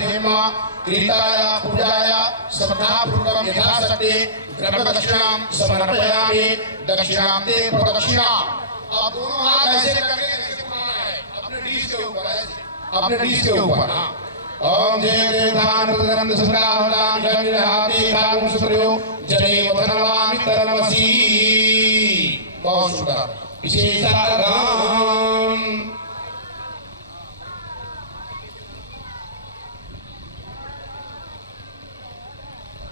Them क्रीताय पूजाय श्रद्धापूर्वकं यथाशक्ति द्रव्यदक्षिणां समर्पयामि। दक्षिणां ते प्रदक्षिणा। आप दोनों हाथ ऐसे करके ऐसे घुमाना है अपने डीश के ऊपर, ऐसे अपने डीश के ऊपर। ओम जय देवधान प्रदनंद सुरावदान जनिहाति कागुं सुप्रयो जने वधनवामि तरवसी। बहुत सुंदर विशेषार्घ्यम्।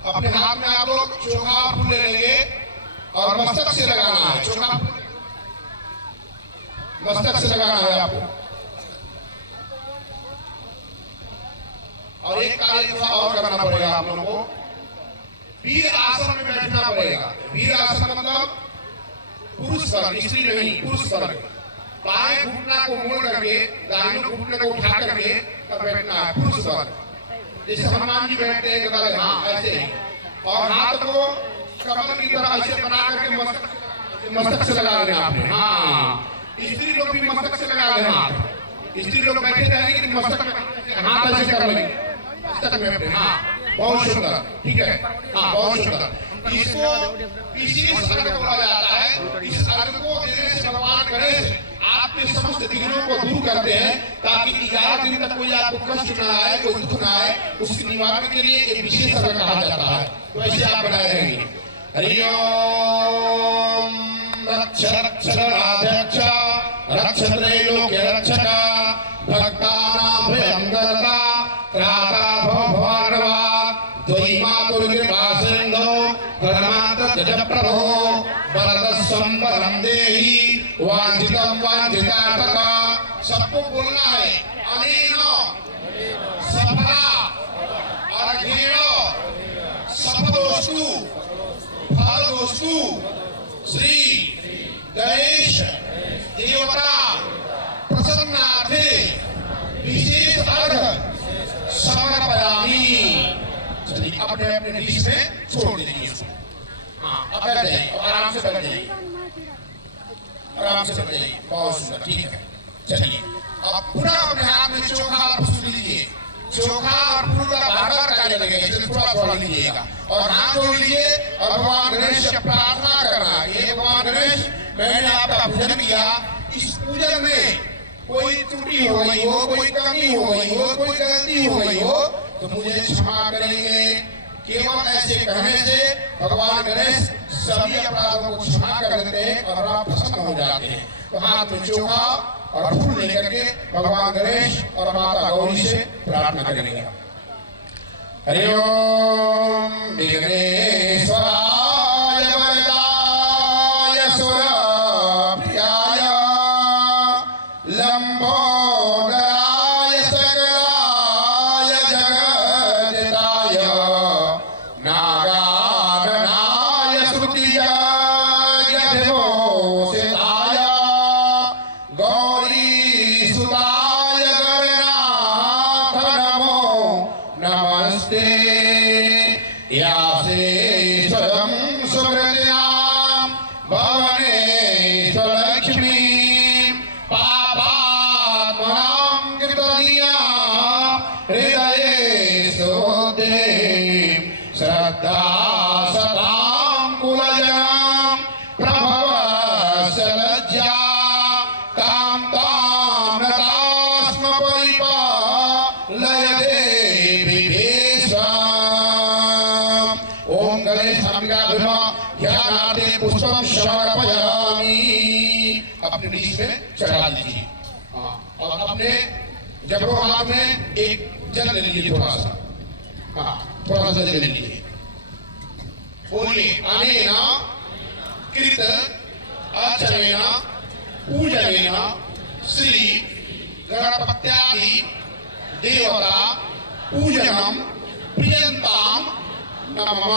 अपने हाथ में आप लोग चोखा फूल ले लेंगे और मस्तक से लगाना है। चोखा मस्तक से लगाना है आपको। और एक कार्य थोड़ा और करना पड़ेगा आप लोगों को। वीर आसन में बैठना पड़ेगा। वीर आसन मतलब पुरुष वर्ग, स्त्री नहीं, पुरुष वर्ग। बाएं घुटना को मोड़ करके दाहिने घुटने को उठा करके तब बैठना है, पुरुष वर्ग। जैसे हनुमान जी बैठते हैं गदा, हाँ ऐसे ही। और हाथ को कमल की तरह ऐसे बना करके मस्तक से लगा लेना आपने। हाँ, स्त्री लोग भी मस्तक से लगा लेना। स्त्री लोग बैठे रहेंगे लेकिन मस्तक में हाथ ऐसे कर लेंगे, मस्तक में। हाँ, बहुत सुंदर, ठीक है। हाँ, बहुत सुंदर। इसको विशेष अर्घ बोला जाता है। इस अर्घ को देने से भगवान गणेश आपके समस्त विघ्नों को दूर करते हैं, ताकि 11 दिन तक कोई आपको कष्ट न आए, कोई दुख न आए। उसके निवारण के लिए एक विशेष अर्घ कहा जाता है। तो ऐसे आप बनाए रहेंगे। हरि ओम रक्ष रक्ष राध्यक्ष रक्ष त्रैलोक्य रक्षक भक्तानां भयंकरता त्राता भवार्णवा त्वयि मातुर्कृपासिन्धो परमात्मजप्रभो वरदस्वं वरं देहि वाञ्छितं वाञ्छितार्थका। सबको बोलना है। अनेन सफला अर्घेण सफलोस्तु फलदोस्तु श्री गणेश देवता प्रसन्नार्थे विशेष अर्घ समर्पयामि। चलिए अपने अपने डिश में छोड़ दीजिए उसको। हाँ, अब बैठ जाइए, आराम से बैठ जाइए, आराम से बैठ जाइए। बहुत सुंदर, ठीक है। चलिए अब पुनः अपने हाथ में चोखा और फूल लीजिए। चोखा और फूल का बार-बार कार्य लगेगा, इसलिए थोड़ा थोड़ा लीजिएगा और हाथ जोड़ लीजिए और भगवान गणेश से प्रार्थना करना। ये भगवान गणेश, मैंने आपका पूजन किया, इस पूजन में कोई त्रुटि हो गई हो, कोई कमी हो गई हो, कोई गलती हो गई हो तो मुझे क्षमा करेंगे। केवल ऐसे कहने से भगवान गणेश सभी अपराधों को क्षमा कर देते हैं और आप प्रसन्न हो जाते हैं। तो हाथ में चोखा और फूल लेकर के भगवान गणेश और माता गौरी से प्रार्थना करेंगे। हरि ओम विघ्नेश्वराय वरदाय सुरप्रियाय लंबोदराय सकलाय जगद्दिताय नागार्णाय श्रुतिजाय विभूषिताय गौरीसुताय गणनाथ नमो नमस्ते। यासे स्वयं सुमृत्यां भुवनेश्वरलक्ष्मी पापात्मनां कृतधिया हृदये स्तुते श्रद्धा सतां कुलजनां प्रभवस्य लज्जा तां तां नतास्म परिपालयते विभीषणाम्। ओम गणेश अंबिकाभ्यः ध्यानार्थे पुष्पं समर्पयामि। अपने डिश में चढ़ा दीजिए। और अपने जबरों हाथ में एक जल ले लीजिए, थोड़ा सा। हाँ, थोड़ा सा जल ले लीजिए। बोलिए अनेन कृत अर्चनेन पूजनेन श्री गणपत्यादि देवता पूजनम प्रियंताम नमः।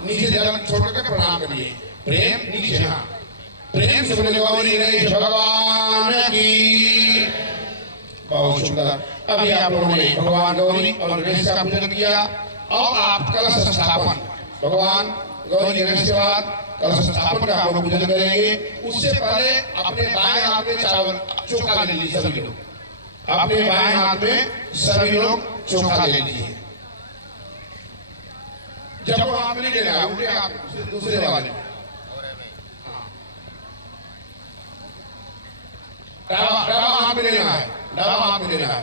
नीचे जल छोड़ करके प्रणाम करिए। प्रेम नीचे, हाँ, प्रेम से बोले गौरी गणेश भगवान की। बहुत सुंदर। अभी आप लोगों ने भगवान गौरी और गणेश का पूजन किया। अब आप कलश स्थापन, भगवान गौरी गणेश के बाद कलश स्थापन का हम लोग पूजन करेंगे। उससे पहले अपने बाएं हाथ में चावल चोखा ले लीजिए। सभी लोग अपने बाएं हाथ में सभी लोग चोखा ले लीजिए। जब वो हाथ में नहीं लेना है, उल्टे हाथ दूसरे वाले डाबा हाथ में लेना है, डाबा हाथ में लेना है।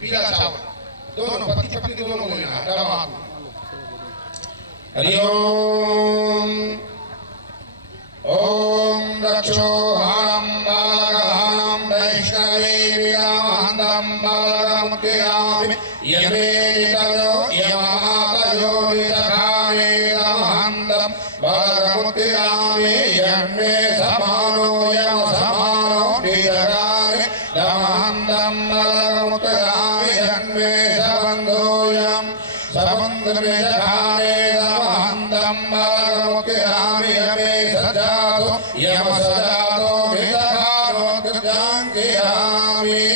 पीला चावल दोनों पति पत्नी दोनों लेना है, डाबा हाथ में। हरि ओम ओम रक्षो हरम बालगहनम वैष्णवे विरामहंदम बालगमुत्यामि यमे नितयो यमातयो नितखाने दमहंदम बालगमुत्यामि यमे समानो यम समानो नितखाने दमहंदम बालगमुत्यामि यमे सबंधो यम सबंध नितखाने दमहंदम बालगमुत्यामि यमे सजातो यम सजातो नितखानो गजांगियामि।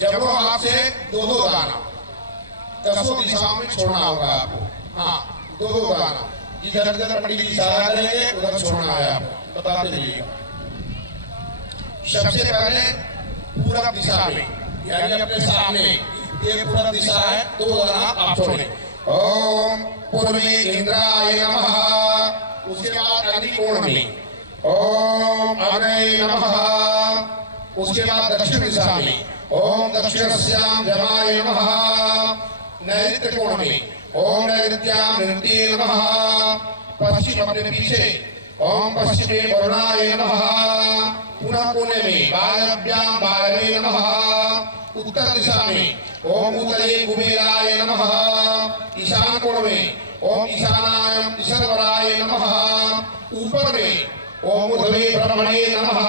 जब वो हाथ से दो दाना 10 दिशाओं में छोड़ना होगा आपको। हाँ, दो दाना जिधर जिधर पंडित जी इशारा करेंगे उधर छोड़ना है आपको, बताते रहिएगा। सबसे पहले पूरब दिशा में, यानी अपने सामने ये पूरब दिशा है, 2 दाना आप छोड़े। ओम पूर्वी इंद्राय नमः। उसके बाद अग्नि कोण में ओम अग्नये नमः। उसके बाद दक्षिण दिशा में ओम दक्षिणस्याम जमाय नमः। नैऋत्य कोण में ओम नैऋत्याम नृत्ये नमः। पश्चिम अपने पीछे ओम पश्चिमे वरुणाय नमः। पुनः कोने में वायव्याम वायवे नमः। उत्तर दिशा में ओम उत्तरे कुबेराय नमः। ईशान कोण में ओम ईशानाय ईश्वराय नमः। ऊपर में ओम उर्ध्वे ब्रह्मणे नमः।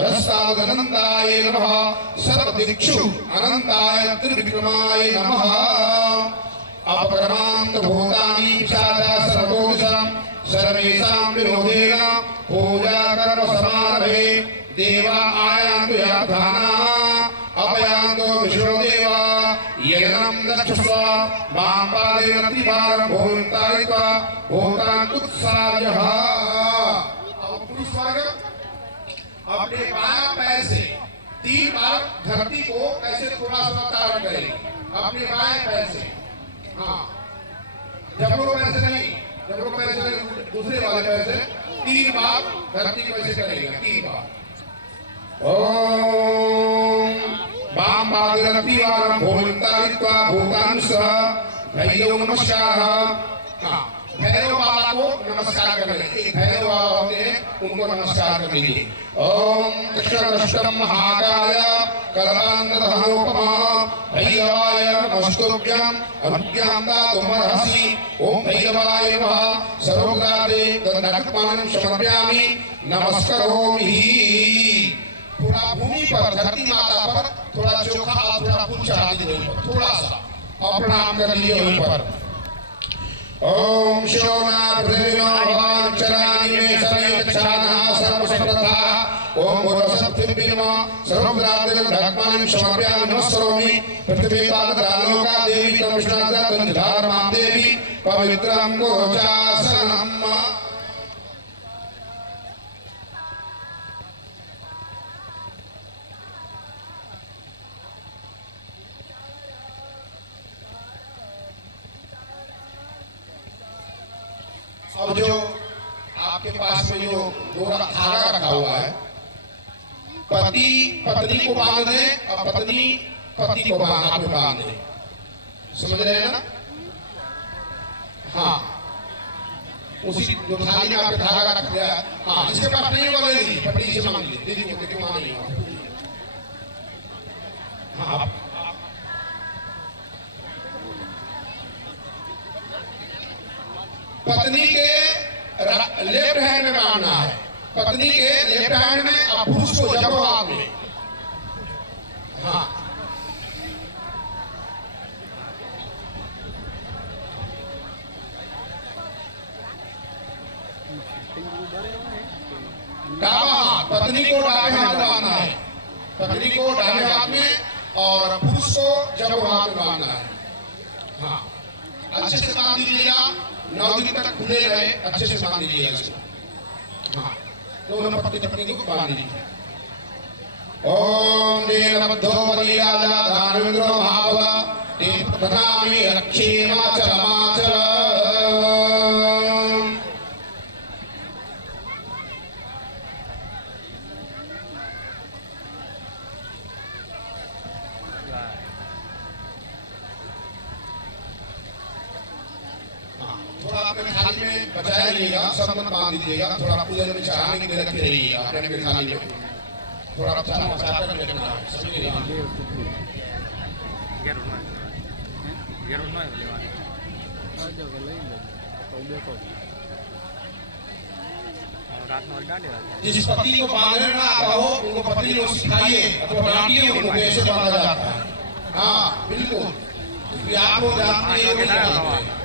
अधस्तादनंदाय नमः। सर्वदिक्षु अनंताय त्रिविक्रमाय नमः। अपरमांत भूतानि विशाला सर्वोदशं सर्वेषां विरोधेन पूजा कर्म समारभे देवा आयान्तु याधाना अपयान्तु विष्णुदेवा यज्ञं दक्षस्व मां पादेन तिवारं भून्तारित्वा भूतान् उत्साहयः। अब पुरुष वर्ग अपने बाएं पैर से 3 बार धरती को ऐसे थोड़ा सा तारण करेंगे अपने बाएं पैर से। हाँ, जबड़ों पैर से नहीं, जबड़ों पैर से दूसरे वाले पैर से 3 बार धरती को ऐसे करेंगे, 3 बार। ओम वाम पादेन तिवारं भून्तारित्वा भूतान् सह भैरव नमस्कारः। हाँ, भैरव बाबा को नमस्कार करेंगे। एक भैरव बाबा होते हैं, उनको नमस्कार करेंगे। ओम कृष्णकृष्णं महाकाय कलांतधनोपमा भैरवाय नमस्तुभ्यं अनुज्ञातातुमर्हसि। ओम भैरवाय नमः। सर्वग्रादे दण्डकपाणिं समर्पयामि नमस्करोमि। थोड़ा भूमि पर धरती माता पर थोड़ा चोखा और थोड़ा फूल चढ़ा दीजिए, थोड़ा सा और प्रणाम कर लीजिए वहीं पर। ओम शोना पृथ्वी भगवान चरणानि मे समेत क्षाना सर्वसम्प्रदा। ओम गुरुसप्तमिर्म सर्वग्रादे दण्डकपाणिं समर्पयामि नमस्करोमि। पृथ्वी पादरालोका देवी तमष्णादा तंजधारमां देवी पवित्रं गोचासनम्। अब जो आपके पास में जो धागा रखा हुआ है, पति पत्नी को बांध दे और पत्नी पति को हाथ में बांध दे। समझ रहे हैं ना? हाँ, उसी जो थाली में आपके धागा रख दिया। हाँ, जिसके पास नहीं होगा ले लीजिए, पत्नी से मांग लीजिए, दीदी को देखिए वहां नहीं होगा। हाँ, पत्नी के लेफ्ट हैंड में बांधना है, पत्नी के लेफ्ट हैंड में और पुरुष को जबड़ों हाथ में। हाँ, डाबा हाथ पत्नी को डाबे हाथ बांधना है, पत्नी को डाबे हाथ में और पुरुष को जबड़ों हाथ में बांधना है। हाँ, अच्छे से बांध दीजिएगा, 9 दिन तक खुले रहे, अच्छे से बांध दीजिएगा इसको। हाँ, दोनों पति पत्नी को बांध दीजिए। ओम देवबद्धो बलिराजा धार्मिको महाबला ते प्रथामि रक्षेमाचलमाचल। थोड़ा अपने थाली में बचाया लीजिएगा, सब मन बांध दीजिएगा, थोड़ा पूजा में चढ़ाने के लिए रखे रहिएगा अपने थाली में, थोड़ा बचा कर रखना है सभी के लिए। जिस पति को बांधने ना आता हो उनको पत्नी लोग सिखाइए अथवा बनाइए, उनको कैसे बांधा जाता है। हाँ बिल्कुल, आप लोग जानते हैं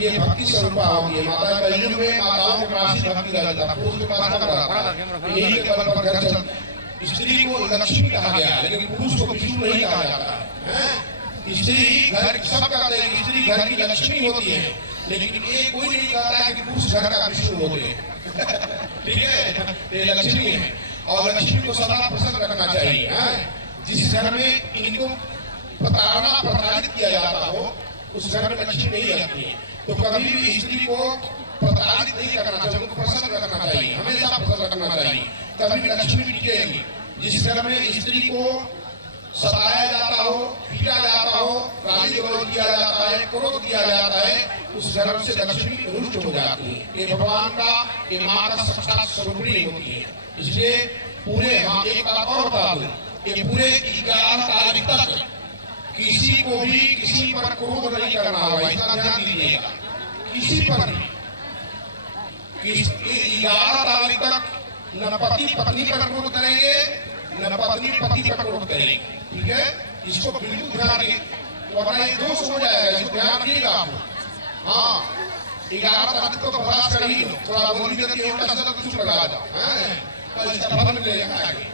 ये भक्ति स्वरूप होगी। माता कलयुग में माताओं के पास ही भक्ति रहता है, पुरुष के पास नहीं रहता। यही के बल पर घर चल, स्त्री को लक्ष्मी कहा गया है लेकिन पुरुष को विष्णु नहीं कहा जाता है। स्त्री घर सब कहते हैं स्त्री घर की लक्ष्मी होती है, लेकिन ये कोई नहीं कहता है कि पुरुष घर का विष्णु होते हैं। ठीक है, ये लक्ष्मी है और लक्ष्मी को सदा प्रसन्न रखना चाहिए। जिस घर में इनको प्रताड़ित किया जाता हो उस घर में लक्ष्मी नहीं रहती है। तो कभी भी स्त्री को प्रताड़ित नहीं करना चाहिए, उनको प्रसन्न रखना चाहिए, हमेशा प्रसन्न रखना चाहिए, तभी लक्ष्मी टिकेगी। जिस घर में स्त्री को सताया जाता हो, पीटा जाता हो, गाली गलौज किया जाता है, क्रोध किया जाता है, उस घर से लक्ष्मी रुष्ट हो जाती है। ये भगवान का, ये माँ का साक्षात स्वरूप नहीं होती है। इसलिए पूरे एक बात और बता दूं, ये पूरे 11 तारीख तक किसी को भी किसी पर क्रोध नहीं करना होगा, इसका ध्यान दीजिएगा। किसी पर भी 11 तारीख तक न पति पत्नी पर क्रोध करेंगे न पत्नी पति पर क्रोध करेंगे। ठीक है, इसको बिल्कुल ध्यान रखिए, वरना ये दोष हो जाएगा, इसको ध्यान रखिएगा आप। हाँ 11 तारीख को बर्दाश्त करिए, थोड़ा बोली देती है कुछ लगा जाओ, कल इसका फल मिलेगा आगे।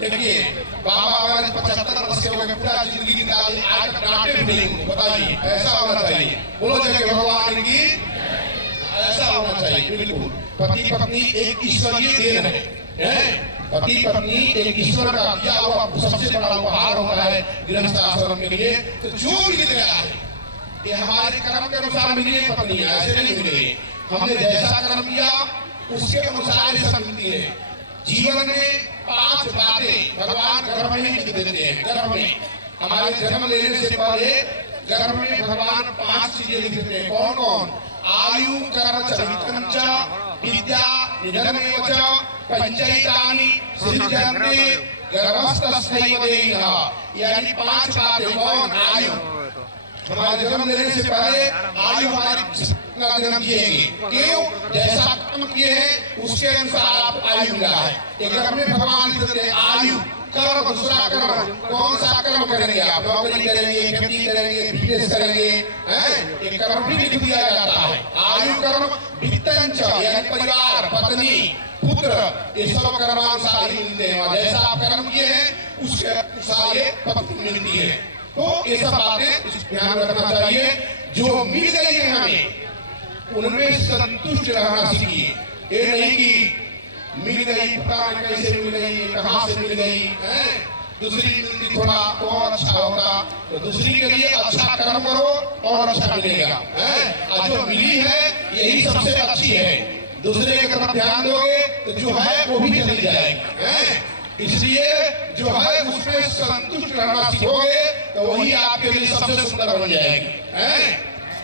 देखिए बाबा अगर 75 वर्ष के हो गए, पूरा जिंदगी निकाली, आज तक डांटे भी नहीं, बताइए ऐसा होना चाहिए। बोलो जय भगवान की, ऐसा होना चाहिए बिल्कुल। पति पत्नी एक ईश्वरीय देन है, पति पत्नी एक ईश्वर का दिया हुआ सबसे बड़ा उपहार होता है गृहस्थ आश्रम के लिए। तो जो मिल गया है ये हमारे कर्म के अनुसार मिली है, पत्नी ऐसे नहीं मिलेगी। हमने जैसा कर्म किया उसके अनुसार ये सब मिलती है। जीवन में 5 बातें भगवान गर्भ में ही देते हैं। गर्भ में हमारे जन्म लेने से पहले गर्भ में भगवान 5 चीजें लिख देते हैं। कौन कौन? आयु कर्म विद्या निधनमेव च पंचैतानि सृज्यन्ते गर्भस्थैव देहिनः। यानी 5 बातें। कौन? आयु, हमारे जन्म लेने से पहले आयु हमारी जन्म किएंगे, क्यों? जैसा कर्म किए हैं उसके अनुसार आप आयु मिला है। एक कर्म में भगवान लिखते हैं आयु कर्म, दूसरा कर्म। कौन सा कर्म करेंगे आप? नौकरी करेंगे, खेती करेंगे, बिजनेस करेंगे, एक कर्म भी लिख दिया जाता है। आयु कर्म वित्तंच, यानी परिवार, पत्नी, पुत्र, ये सब कर्मानुसार ही मिलते हैं। जैसा आप कर्म किए हैं उसके अनुसार ये पत्नी मिलती है। तो ये सब बातें ध्यान रखना चाहिए। जो मिल गई है हमें उनमें संतुष्ट रहना सीखिए। ये नहीं कि मिल गई, पता नहीं कैसे मिल गई, कहाँ से मिल गई, दूसरी मिलती थोड़ा तो और अच्छा होगा, तो दूसरी के लिए अच्छा कर्म करो और अच्छा मिलेगा। आज जो मिली है यही सबसे अच्छी है। दूसरे की तरफ ध्यान दोगे तो जो है वो भी चली जाएगी। इसलिए जो है उसमें संतुष्ट रहना सीखोगे तो वही आपके लिए सबसे सुंदर बन जाएगी।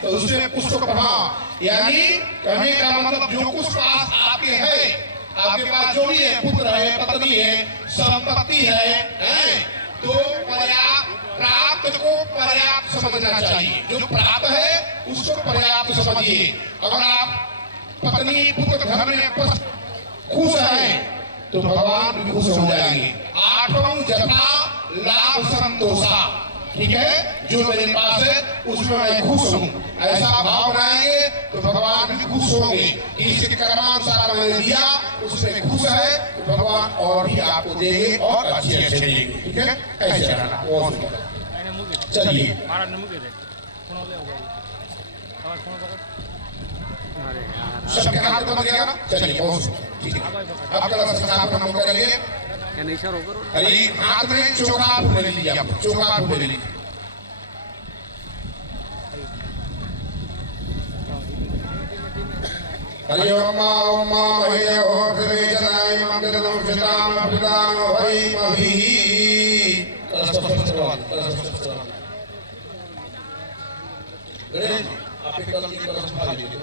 तो उसमें पुष्प पढ़ा, यानी कहने का मतलब जो कुछ पास आपके है, आपके पास जो भी है, पुत्र है, पत्नी है, संपत्ति है, तो प्राप्त को पर्याप्त समझना चाहिए। जो प्राप्त है उसको पर्याप्त समझिए। अगर आप पत्नी पुत्र घर में खुश हैं तो भगवान भी खुश हो जाएंगे। 8वां जथा लाभ संतोषा, ठीक है, जो मेरे पास है उसमें मैं खुश हूँ, ऐसा भाव बनाएंगे तो भगवान भी खुश होंगे। इसके कर्मानुसार मैंने दिया उसमें खुश है तो भगवान और भी आपको देंगे और अच्छे अच्छे देंगे। ठीक है, ऐसे रहना। चलिए सबके हाथ में बन गया ना, चलिए बहुत ठीक है। अब कलश स्थापना हम करेंगे। अरे हाथ में चौका फूल ले लीजिए, आप चौका फूल ले लीजिए। हरि ओम ओम महे ओम श्री जनाय मंगलम चिताम प्रदान वै महि आप एक कलम की कलम उठा लीजिए।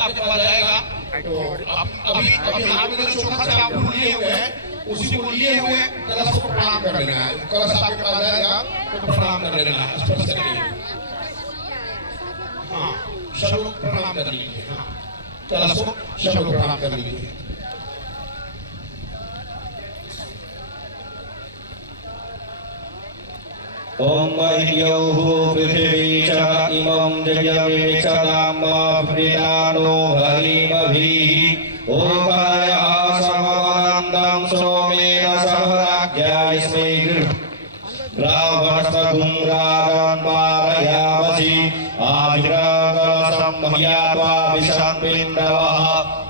आपके पास जाएगा तो अभी अभी हाथ में चोखा से आप लिए हुए हैं, उसी को लिए हुए कलश को प्रणाम कर लेना है। कलश आपके पास जाएगा तो प्रणाम कर लेना है, स्पर्श करिए। हाँ, सब लोग प्रणाम कर लीजिए। हाँ, कलश को सब लोग प्रणाम कर लीजिए। ओम ह्यौः पृथिवी च इमं जगमिच्छताम प्रियानो हरिमभिः ओकाया समवनन्दं सोमेन सह राज्ञास्मै रावणस्तगुंरागन्मारयावसि आज्रगसंह्यात्वा विषन्पिण्डवः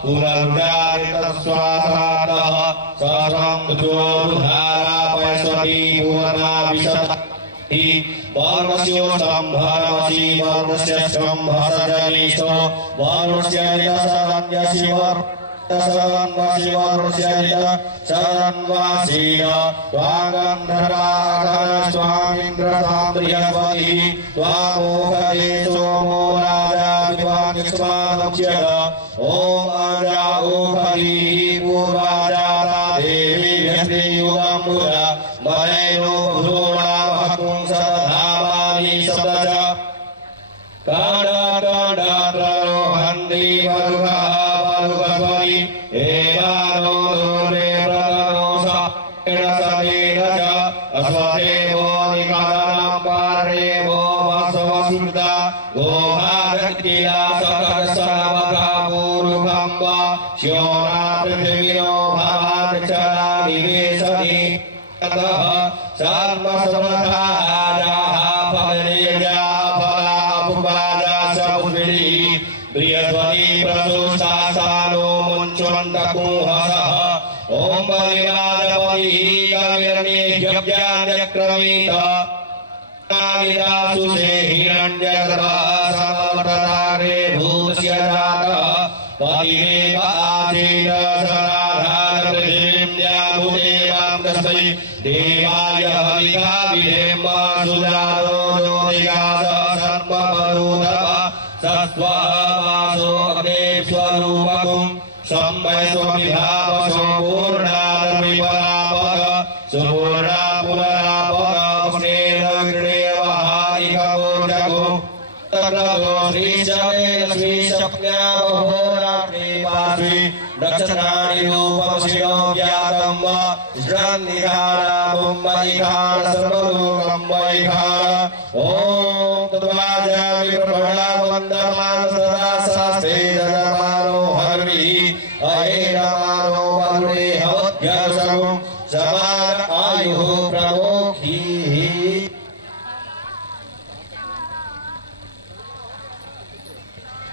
पुनरुदारितस्वासादः ससंध्रोधारापयस्वती भुवनाभिषत् वर्णस्यो संभरमसि वर्णस्य संभसजनिष्ठो वर्णस्य निदसरण्यसि वर्णस्य वर्णस्य निदसरण्वासीय त्वागन्धराघर स्वामीन्द्रसां बृहस्पतिः त्वामोहदे सोमो राजा विद्वान्यक्ष्मादमुच्यत ॐ अजा ओहरिः पूर्वाजाता देवी व्यस्त्रियुगं मुदा मयैनो भ्रूणा सदावानी सदज काडाकाडात्रो हन्ति वरुहा वरुगस्वरि एवानो दूरे प्रदनोसा एणसमेन च अस्वदेवो निकालनं पारेवो वसवसुर्दा गोहारक्तिला सकर्षणवधा पूर्वं वा श्योना पृथिवीनो भवात् चरा निवेशति ततः सर्वसमधाराः फलनिर्या फलापुपादा सपुष्पिणी बृहस्पति प्रसूषासानो मुञ्चन्तकुंहसः ॐ बलिराजपतिः कविर्निह्यव्यान्यक्रमीत नाविदासुषे हिरण्यगर्भः समवर्ततारे भूतस्य जातः पतिरेव आसीत् सदाधार पृथिवीं द्याभूदेवां तस्मै देवाय हविषा विधेम सुजातो ज्योतिकास सर्वमरुधव सत्त्ववासो अग्ने स्वरूपकुं संवयस्वविभावसो पूर्णादर्विपरापद सुपूर्णा पुनरापद स्नेहगृणेवहारिकवोजगो तर्रदो श्रीशमेन श्रीशप्न्यामहोराग्निपाश्री दक्षिणानि रूपमशिरो व्यातं वा श्रन्निघाणं वैघाण सर्वलोकं वैघाण ॐ तद्वाजामि प्रभणा वन्दमान सदा शास्त्रे जगमानो हरिः अहेरमानो वरुणे हवद्यसगुं समान आयुः प्रमोखीः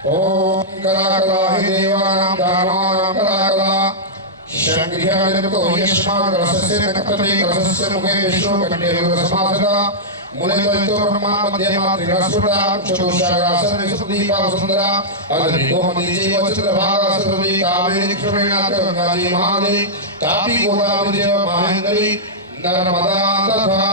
ओम कलाकला हि देवानां दानवानां कलाकला शंक्रियानितो यस्मात् रसस्य नक्तते रसस्य मुखे विष्णुकण्ठे रसमासदा मूले तो ब्रह्मा मध्ये मातृस्फुरा चतुष्षागासन सुदीपा सुंदरा अग्निको मनीचे वचत्रभागासुरवि कामेनि क्षमेणात गंगाजी महादेवी तापी गोदावरी देव महेंद्री नर्मदा तथा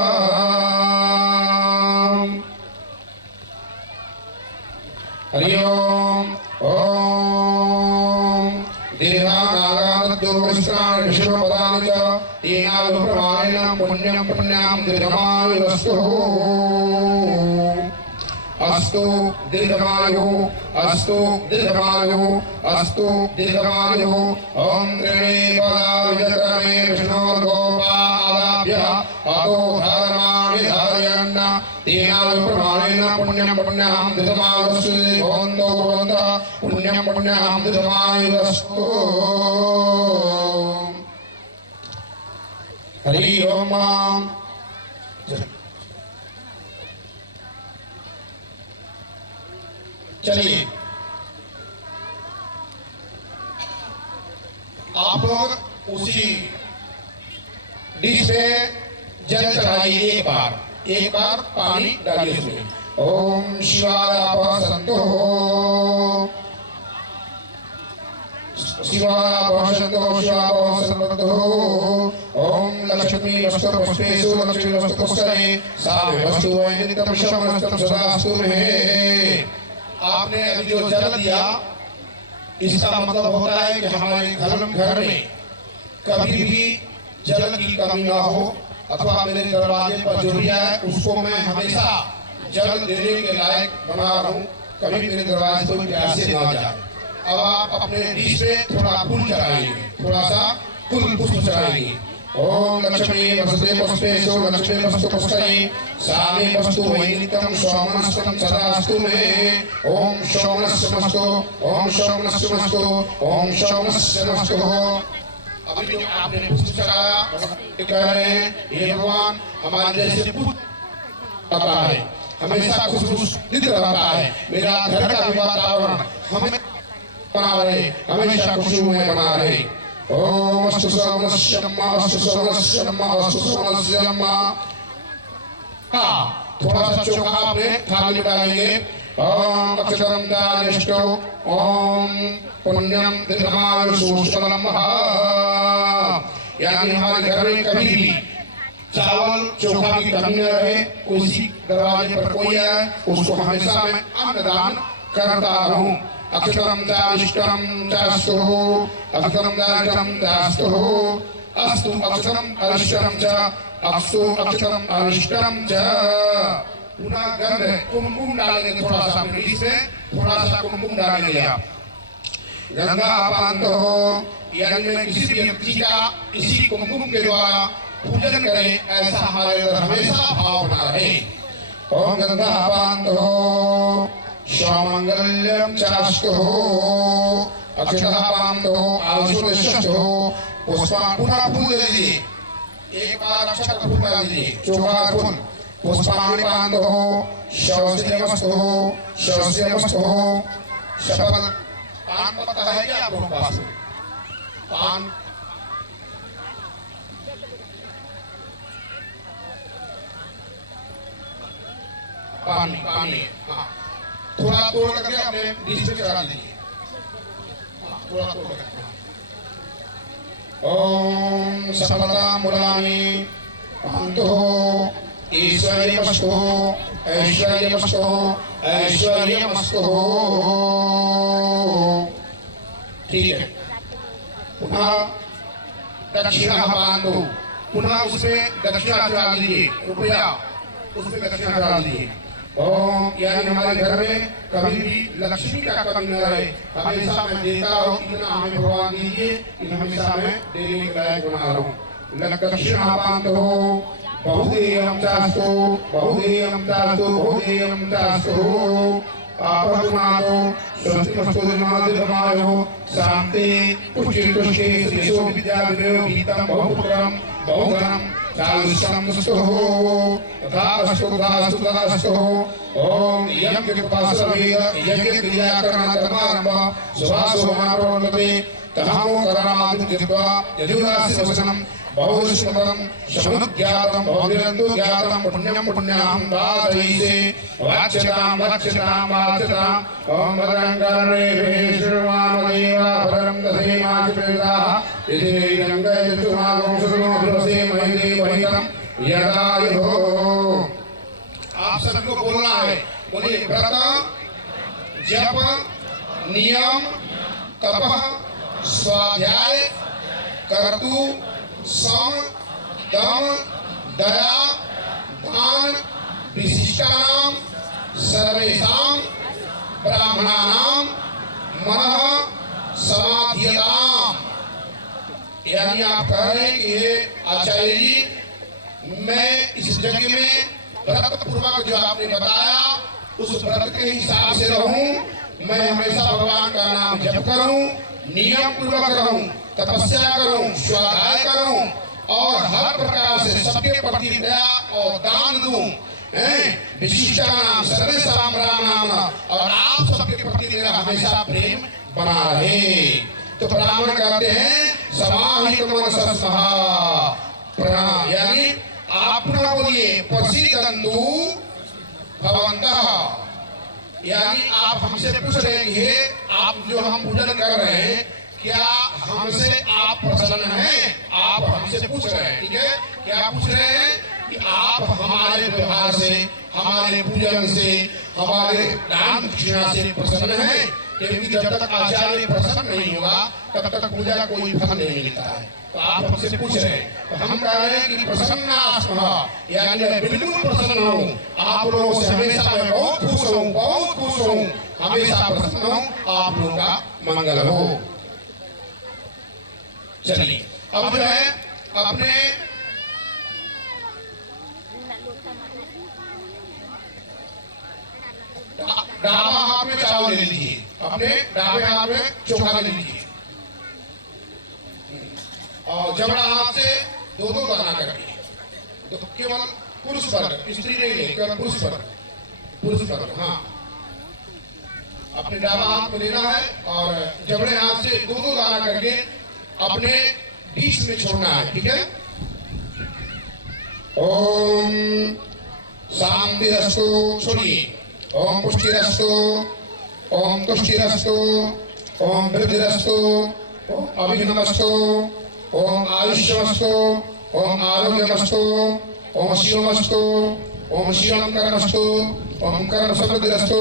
हरि ओम ओम देहानागादुर्वस्त्राणि विष्णुपदानि च तेनादु प्रमाणेन पुण्यं पुण्यां दीर्घमायुरस्तु अस्तु दीर्घमायुः अस्तु दीर्घमायुः अस्तु दीर्घमायुः ओम त्रीणि पदा विजक्रमे विष्णोर्गोपाल अतो धर्माणि धारयन् तेन प्रमाणेन पुण्यं पुण्यां धृतमानस्तु भवन्तो भवन्तः पुण्यं पुण्यां धृतमानस्तु हरि ओम। चलिए आप लोग उसी डिश पे जल चढ़ाइए, एक बार पानी डालिए उसमें। ओम शिवाय संतो शिवाय संतो शिवाय संतो। ओम लक्ष्मी वस्तु पुष्पेषु लक्ष्मी वस्तु पुष्करे सावे वस्तु वैदिकं शमनस्तं सदास्तु मे। आपने अभी जो जल दिया इसका मतलब होता है कि हमारे घर में कभी भी जल की कमी ना हो, अथवा मेरे दरवाजे पर जो भी है उसको मैं हमेशा जल देने के लायक बना रहा हूँ, कभी मेरे दरवाजे कोई प्यासे ना जाए। अब आप अपने डिश पे थोड़ा फूल चढ़ाएंगे, थोड़ा सा फूल पुष्प चढ़ाएंगे। ओम लक्ष्मी वसुदे पुष्पेषु लक्ष्मी वस्तु पुष्करे सामे वस्तु वैदिकं सोमनस्तं सदास्तु मे। ओम सोमनस्यमस्तु ओम सोमनस्यमस्तु ओम सोमनस्यमस्तु। अभी जो आपने पुष्प चढ़ाया कह रहे हैं ये भगवान हमारे जैसे आता है, हमेशा खुशबू रहता है। मेरा घर का भी वातावरण हमें बना रहे, हमेशा खुशबू में बना रहे। ओम अस्तु सोमनस्यम्मा अस्तु सोमनस्यम्मा अस्तु सोमनस्यम्मा। हाँ, थोड़ा सा चोखा आपने थाली में डालेंगे। ओम अक्षरम दानिष्टो ओम पुण्यम दीर्घमायु सुष्ठलम। यानी हमारे घर में कभी भी चावल चोखा की कमी न रहे, किसी दरवाजे पर कोई है उसको हमेशा मैं अन्नदान करता रहूं। अक्षरम दानिष्टम दास्तु अक्षरम दानिष्टम दास्तु अस्तु अक्षरम अरिष्टम च अस्तु अक्षरम अरिष्टम च। पुनः गंध कुमकुम डालेंगे, थोड़ा सा अपने इसमें थोड़ा सा कुमकुम डालेंगे आप। गंगा पांतो यानी मैं किसी भी व्यक्ति का इसी कुमकुम के द्वारा पूजन करें, ऐसा हमारे अंदर हमेशा भाव बना रहे। ओम गंगा पांतो स्वामंगल्यं चास्तु अक्षतः पांतो आशुष्टो। पुष्पा पुनः फूल दे दीजिए, एक बार अक्षत फूल डाल दीजिए, चौबा फूल। पुष्पाणि पांतो शौस्यमस्तु शौस्यमस्तु। सफल पान पता है क्या आप लोगों के पास? पान पानी पानी हाँ, थोड़ा तोड़ करके अपने डिश में चढ़ा दीजिए। थोड़ा तोड़ करके। ओम सफलता मुरानी पांतो ऐश्वर्यमस्तु ऐश्वर्यमस्तु ऐश्वर्यमस्तु। ठीक है, पुनः दक्षिणा पांतो, पुनः उसमें दक्षिणा डाल दीजिए, रुपया उसमें दक्षिणा डाल दीजिए। ओम यानी हमारे घर में कभी भी लक्ष्मी का कमी न रहे, हमेशा मैं देता रहूं, इतना हमें भगवान दीजिए कि हमेशा मैं देने के लायक बना रहा हूँ। दक्षिणा पांतो बहुदेयं चास्तु बहुदेयं चास्तु बहुदेयं चास्तु। आपरुणातो स्वस्तिमस्तु धर्मादिधर्मायो शान्ति पुष्टि तुष्टि श्रीशो विद्याविदयो गीतं बहुपुत्रं बहुधनं चालुष्यं स्तुः तथास्तु तथास्तु तथास्तु। ओम यज्ञ कृपासवेद यज्ञ क्रियाकरण कर्मारंभ सुभासोमारोन्नते तहामो करणादि कृत्वा यजुरास्य वचनं बहुष्मरं शमुज्ञातं बहुदिरन्तु ज्ञातं पुण्यं पुण्यां वाचयिषे वाच्यतां वाच्यतां वाच्यतां। ओम भद्रं कर्णेभिः शृण्वामदेवा भद्रं दधीमाक्षिप्रेदाः यजेरङ्गयजुमागं सुनो महिदे महितं यदायुः। आप सबको बोलना है, बोलिए व्रत जप नियम तपः स्वाध्याय कर्तु सम दम दया दान विशिष्टानां सर्वेषां ब्राह्मणानां मनः समाधियताम्। यानी आप कह रहे हैं कि ये आचार्य जी यज्ञ में व्रत पूर्वक जो आपने बताया उस व्रत के हिसाब से रहूं, मैं हमेशा भगवान का नाम जप करूं, नियम पूर्वक रहूं, तपस्या करूं, स्वाध्याय करूं और हर प्रकार से सबके प्रति दया और दान दूं। विशिष्टा नाम सर्वेषां राम नाम, और आप सबके प्रति मेरा हमेशा प्रेम बना रहे। तो ब्राह्मण कहते हैं समाहित मनसः प्रणाम, यानी आप ना बोलिए प्रसीदन्तु भवन्तः, यानी आप हमसे पूछ रहे हैं ये आप जो हम पूजन कर रहे हैं क्या हमसे आप प्रसन्न हैं? आप हमसे पूछ रहे हैं, ठीक है? क्या पूछ रहे हैं कि आप हमारे व्यवहार से, हमारे पूजन से, हमारे दान दक्षिणा से प्रसन्न हैं? क्योंकि जब तक आचार्य प्रसन्न नहीं होगा तब तक पूजा का कोई फल नहीं मिलता है। तो आप हमसे पूछ रहे हैं, तो हम कह रहे हैं कि प्रसन्नास्मः, यानी मैं बिल्कुल प्रसन्न हूँ आप लोगों से, हमेशा मैं बहुत खुश हूँ, बहुत खुश हूँ, हमेशा प्रसन्न हूँ, आप लोगों का मंगल हो। चलिए अब जो है अपने डाबा हाथ में चावल ले लीजिए, अपने डाबे हाथ में चोखा ले लीजिए और जबड़ा हाथ से दो दो दाना करके, तो केवल पुरुष वर्ग, स्त्री नहीं ले, केवल पुरुष वर्ग, पुरुष वर्ग। हाँ, अपने डाबा हाथ में लेना है और जबड़े हाथ से दो दो दाना करके अपने डिश में छोड़ना है, ठीक है? ओम शांतिरस्तु, छोड़िए, ओम पुष्टिरस्तु, ओम तुष्टिरस्तु, ओम वृद्धिरस्तु, ओम अभिनवस्तु, ओम आयुष्यमस्तु, ओम आरोग्यमस्तु, ओम शिवमस्तु, ओम शिवम कर्मस्तु, ओम कर्म समृद्धिरस्तु,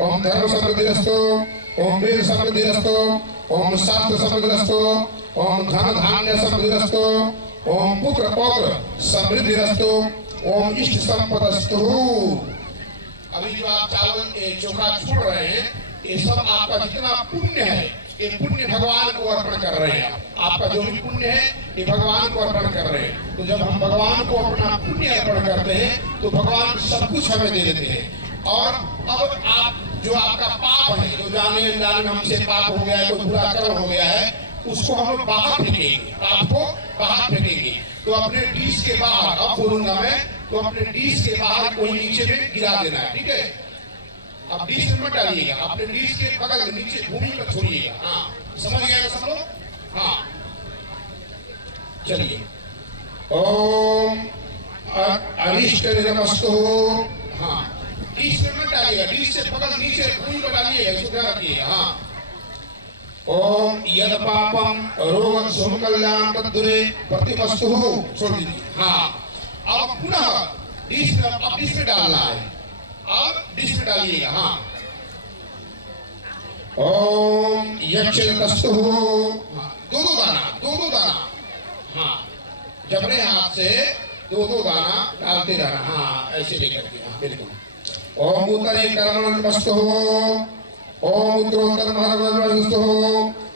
ओम धर्म समृद्धिरस्तु, ओम वेद समृद्धिरस्तु, ओम शास्त्र समृद्धिरस्तु, ओम धन धान्य समृद्धिरस्तु, ओम पुत्र पौत्र समृद्धिरस्तु, ओम इष्ट संपदस्तु। अभी जो आप चावल चोखा छोड़ रहे हैं ये सब आपका जितना पुण्य है ये पुण्य भगवान को अर्पण कर रहे हैं। आपका जो भी पुण्य है ये भगवान को अर्पण कर रहे हैं। तो जब हम भगवान को अपना पुण्य अर्पण करते हैं तो भगवान सब कुछ हमें दे देते हैं। और अब आप जो आपका पाप है, जो जाने अनजाने हमसे पाप हो गया है, कोई बुरा कर्म हो गया है, उसको हम लोग बाहर फेंकेंगे, पाप को बाहर फेंकेंगे। तो अपने डिश के बाहर, अब बोलूंगा मैं, तो अपने डिश के बाहर कोई नीचे में गिरा देना है, ठीक है? अब डिश में मत डालिएगा, अपने डिश के बगल नीचे भूमि पर छोड़िएगा। हाँ, समझ गए सब लोग? हाँ, चलिए। ओम अरिष्ट नमस्तु। हाँ, डिश में मत डालिएगा, डिश से बगल नीचे भूमि पर डालिएगा, इसको ध्यान रखिएगा। हाँ, ओम यद पापम रोग शुभ कल्याण तद्दुरे प्रतिमस्तु, छोड़ दीजिए। हाँ, अब पुनः डिश में डालना है, अब डिश में डालिएगा। हाँ, ओम यक्षतस्तु, दो दो दाना। हाँ, जबड़े हाथ से दो दो दाना डालते रहना। हाँ, ऐसे लेकर के। हाँ, बिल्कुल। ओम उत्तरे कर्मणस्तु, ओम उत्तरोत्तर महाराजस्तु,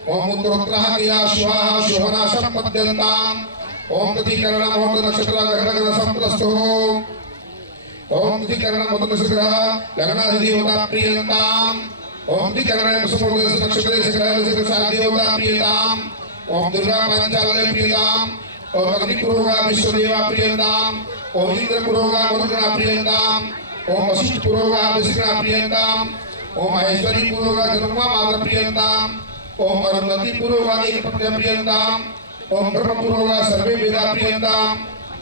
ओम उत्तरोत्तरः क्रिया शुभः शुभनाशं मध्यन्ताम्, ओम तदीकरणं होत नक्षत्रग्रह संप्रस्तु, ओम तदीकरणं होत नक्षत्रग्रह लग्नाधिदेवता प्रियन्ताम्, ओम तदीकरणं समूर्धस्य नक्षत्रेषु ग्रहस्य साधिदेवता प्रियन्ताम्, ओम दुर्गा पांचालय प्रियन्ताम्, ओम अग्निपुरोगा विश्वदेवा प्रियन्ताम्, ओम इंद्रपुरोगा मरुगणा प्रियन्ताम्, ओम वशिष्ठ पुरोगा विष्णुना प्रियन्ताम्, ओम महेश्वरी पुरोगा जन्मा माता प्रियन्ताम्, ओम अरुंधति पुरोगा एकपत्न्या प्रियन्ताम्, ओम ब्रह्म पुरोगा सर्वे वेदा प्रियन्ताम्,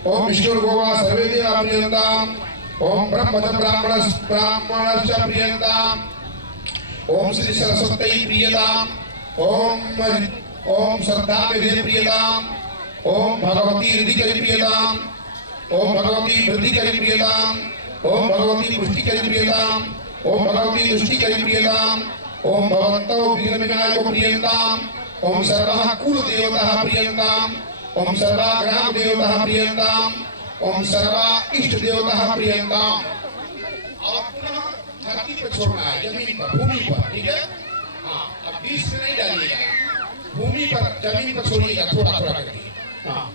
ओम विष्णुर्गोवा सर्वे देवा प्रियन्ताम्, ओम ब्रह्मच ब्राह्मणश्च प्रियन्ताम्, ओम श्री सरस्वती प्रियताम्, ओम श्रद्धा विधे प्रियताम्, ओम भगवती हृदय प्रियताम्, ओम भगवती वृद्धि प्रियताम्, ओम भगवती पुष्टि प्रियताम्, ओम भगवती दुष्टि प्रियताम्, ओम भगवतो विघ्न विनायको प्रियन्ताम्, ओम सर्वः कुल देवताः प्रियन्ताम्, ओम सर्वा ग्राम देवताः प्रियन्ताम्, ओम सर्वा इष्ट देवताः प्रियन्ताम्। और पुनः धरती पर छोड़ना है, जमीन पर, भूमि पर, ठीक है? हाँ, अब बीच में नहीं डालिएगा, भूमि पर, जमीन पर छोड़िएगा थोड़ा थोड़ा करके। हाँ,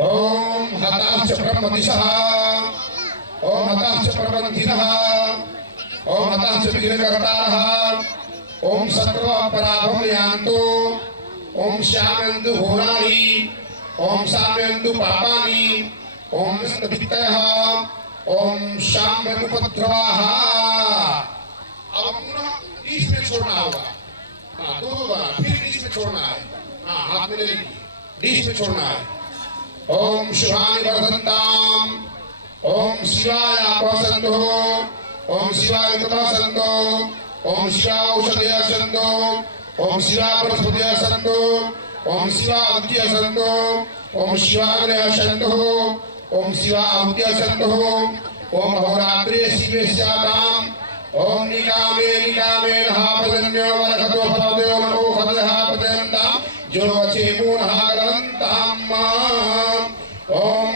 ओम हताश्च ब्रह्म दिशः, ओम हताश्च प्रबंधिनः ओम हताश्च विघ्नकर्तारः ओम सर्वपराभं यान्तु ओम श्यामेन्दु भुवनानि ओम सामेन्दु पापानि ओम स्तभितयः ओम शाम्यनुपद्रवाः। अब पुनः बीच में छोड़ना होगा। हाँ, दो बार फिर बीच में छोड़ना है। हाँ, हाथ में ले लीजिए, बीच में छोड़ना है। ओम शिवाय वर्धन्ताम ओम शिवाय आपसंतो ओम शिवाय कृपासंतो ओम शिवाय औषधया संतो ओम शिवाय बृहस्पतिया संतो ओम शिवाय अद्य संतो ओम शिवाय संतो ओम शिवाय अद्य संतो ओम अहोरात्रे शिवे स्याताम ओम निकामे निकामे नहापदन्यो वरखतो भवदेव नमो खदहापदन्ताम जो चेमूनहागरन्ताम ओम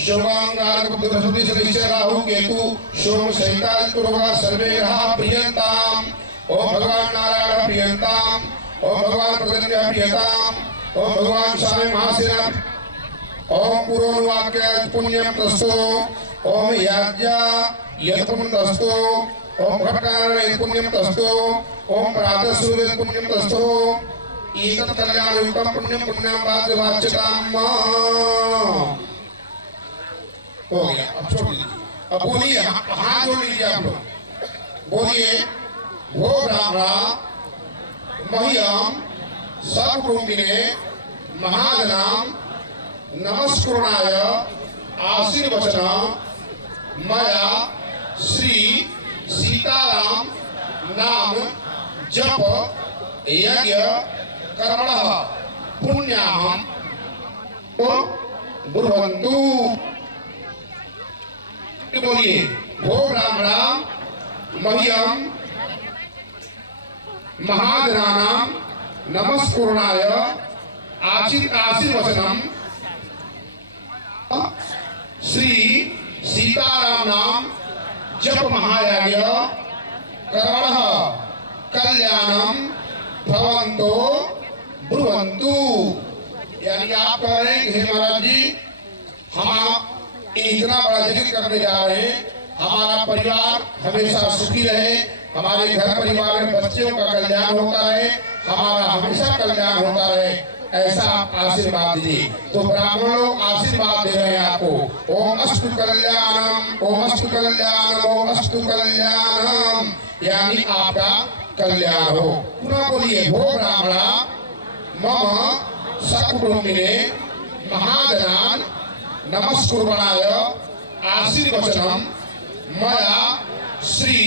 शुभांगारकपुत्रसुति सदस्य राहु केतु सोम सहिताल कुर्वा सर्वे रहा प्रियंताम ओम भगवान नारायण प्रियंताम ओम भगवान प्रद्युम्न प्रियंताम ओम भगवान स्वामी महासेना ओम पुरोवाक्य पुण्यम तस्तो ओम याज्ञा यत्पुण्यम तस्तो ओम घटकार पुण्यम तस्तो ओम प्रातःसूर्य पुण्यम तस्तो एतत् कल्याण युक्तम पुण्यम पुण्यम वाच्यताम। हो गया, अब छोड़ दीजिए। अब बोलिए, हाथ जोड़ लीजिए आप लोग, बोलिए भो ब्राह्मणा मह्यम सकुटुंबिने महाजनाम नमस्कुर्णाय आशीर्वचन मया श्री सीताराम नाम जप यज्ञ कर्मणः पुण्याहं ब्रुवन्तु। बोलिए भो ब्राह्मणा मह्यम महाजनानां नमस्कुर्णाय आशीर्वचनम श्री सीताराम नाम जप महायज्ञ कर्मणः कल्याणम भवन्तो ब्रुवन्तु। यानी आप कह रहे हैं हे महाराज जी, हम इतना बड़ा यज्ञ करने जा रहे हैं, हमारा परिवार हमेशा सुखी रहे, हमारे घर परिवार में बच्चों का कल्याण होता रहे, हमारा हमेशा कल्याण होता रहे, ऐसा आप आशीर्वाद दीजिए। तो ब्राह्मण लोग आशीर्वाद दे रहे हैं आपको। ओम अस्तु कल्याणम ओम अस्तु कल्याणम ओम अस्तु कल्याणम, यानी आपका कल्याण हो। पुनः बोलिए भो ब्राह्मणा मम सकुटुंबिने महाजनान नमस्कुर्णाय आशीर्वचनम मया श्री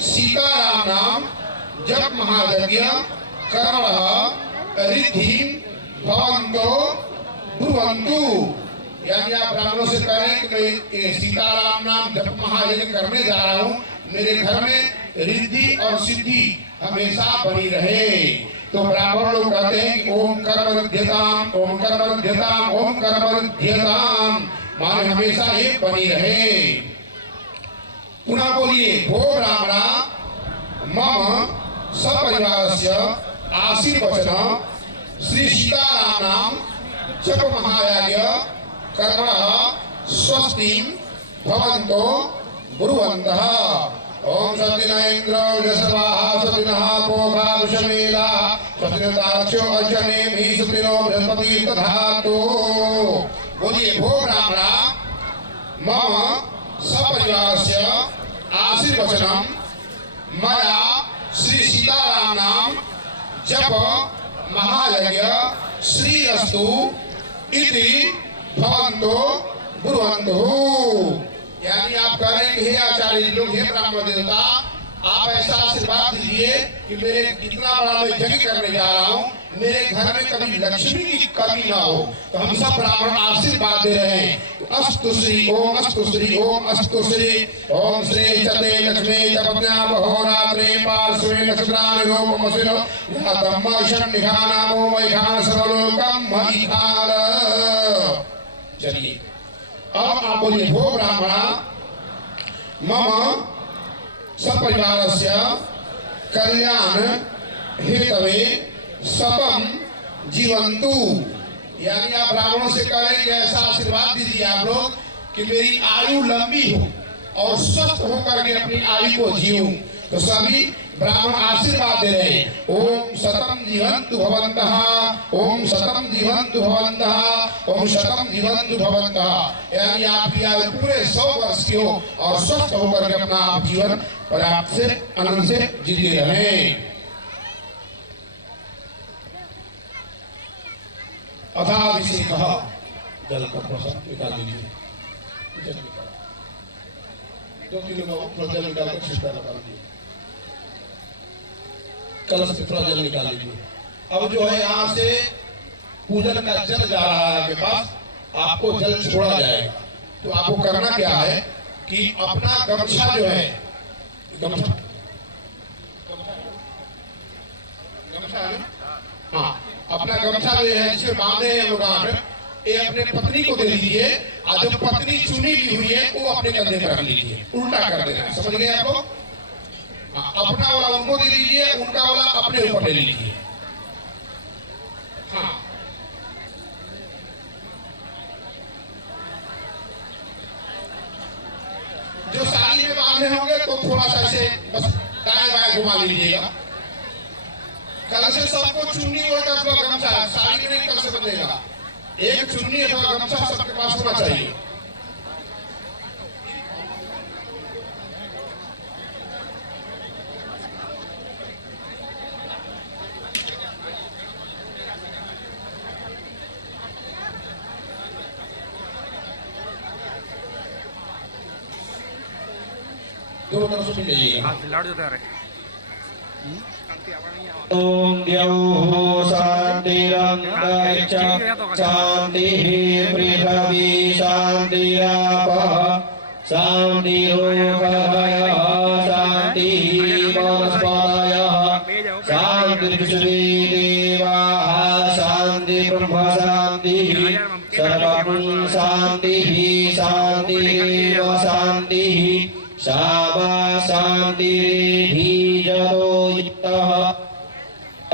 सीताराम नाम जप महायज्ञ कर्मणः रिद्धिं भवन्तो ब्रुवन्तु। यानी आप ब्राह्मणों से कहें कि मैं सीताराम नाम जप महायज्ञ करने जा रहा हूँ, मेरे घर में रिद्धि और सिद्धि हमेशा बनी रहे। तो ब्राह्मण लोग कहते हैं कि ओम कर्मध्यताम ओम कर्मध्यताम ओम कर्मध्यताम, माने हमेशा ये बनी रहे। पुनः बोलिए भो ब्राह्मणा मम सपरिवारस्य आशीर्वचन श्री सीताराम नाम जप महायज्ञ कर्मणः स्वस्ति भवन्तो ब्रुवन्तः। ओम सतिन इंद्र यशवाहा सतिनः पोघा विषमेला सतिनताक्षो अर्चनेमि सतिनो बृहस्पति दधातु। बोलिए भो ब्राह्मणा मम सपरिवारस्य आशीर्वचनम मया श्री सीताराम नाम जप महायज्ञ श्रीरस्तु इति भवन्तो ब्रुवन्तु। यानी आप कह रहे हैं हे आचार्य जी लोग, हे ब्राह्मण देवता, आप ऐसा आशीर्वाद दीजिए कि मेरे इतना बड़ा मैं यज्ञ करने जा रहा हूँ, मेरे घर में कभी लक्ष्मी की कमी ना हो। तो हम सब ब्राह्मण आशीर्वाद दे रहे हैं। अस्तु श्री ओम अस्तु श्री ओम अस्तु श्री ओम श्री चते लक्ष्मी चपत्या बहोरात्रे पार्श्वे नक्षत्राणि रूपमसिनो यातम् शन्निधानामो वैखान सर्वलोकम् महिखान। चलिए अब आप बोलिए भो ब्राह्मणा मम सपरिवारस्य कल्याण हेतवे सतम जीवन्तु। यानी आप ब्राह्मणों से कह रहे हैं कि ऐसा आशीर्वाद दीजिए आप लोग कि मेरी आयु लंबी हो और स्वस्थ होकर के अपनी आयु को जीऊं। तो सभी ब्राह्मण आशीर्वाद दे रहे हैं। ओम शतम जीवन्तु भवन्तः, ओम शतम जीवन्तु भवन्तः, ओम शतम जीवन्तु भवन्तः। यानी आपकी आयु पूरे 100 वर्ष की हो और स्वस्थ होकर के अपना आप जीवन पर्याप्त से आनंद से जीते रहें। अथाभिषेकः, जल का प्रसाद निकाल लीजिए। 2 किलो का जल निकाल कर छिड़का लगा दीजिए। कलश से थोड़ा जल निकाल लीजिए। अब जो है यहाँ से पूजन का जल जा रहा है आपके पास, आपको जल छोड़ा जाएगा। तो आपको करना क्या है कि अपना गमछा जो है, गमछा है, हाँ, अपना गमछा जो है जिसे बांधे हैं लोग आठ, ये अपने पत्नी को दे दीजिए और जो पत्नी चुनी ली हुई है वो अपने कंधे पर रख लीजिए। उल्टा कर देना है, समझ गए आप लोग? अपना वाला उनको दे दीजिए, उनका वाला अपने ऊपर ले लीजिए। हाँ, जो साड़ी में बांधे होंगे तो थोड़ा सा ऐसे बस दाएं बाएं घुमा लीजिएगा। कल से सबको चुन्नी और गमछा, साड़ी में नहीं कल से बदलेगा। एक चुन्नी अथवा गमछा सबके पास होना चाहिए। दोनों तरफ से मिल ओम द्यौः शान्तिरन्तरिक्ष शान्तिः पृथिवी शान्तिरापः शान्तिरोषधयः शान्तिः वनस्पतयः शान्तिर्विश्वे देवाः शान्तिः ब्रह्म शान्तिः सर्वं शान्तिः शान्तिरेव शान्तिः शामा शान्तिरेधि जतो युक्तः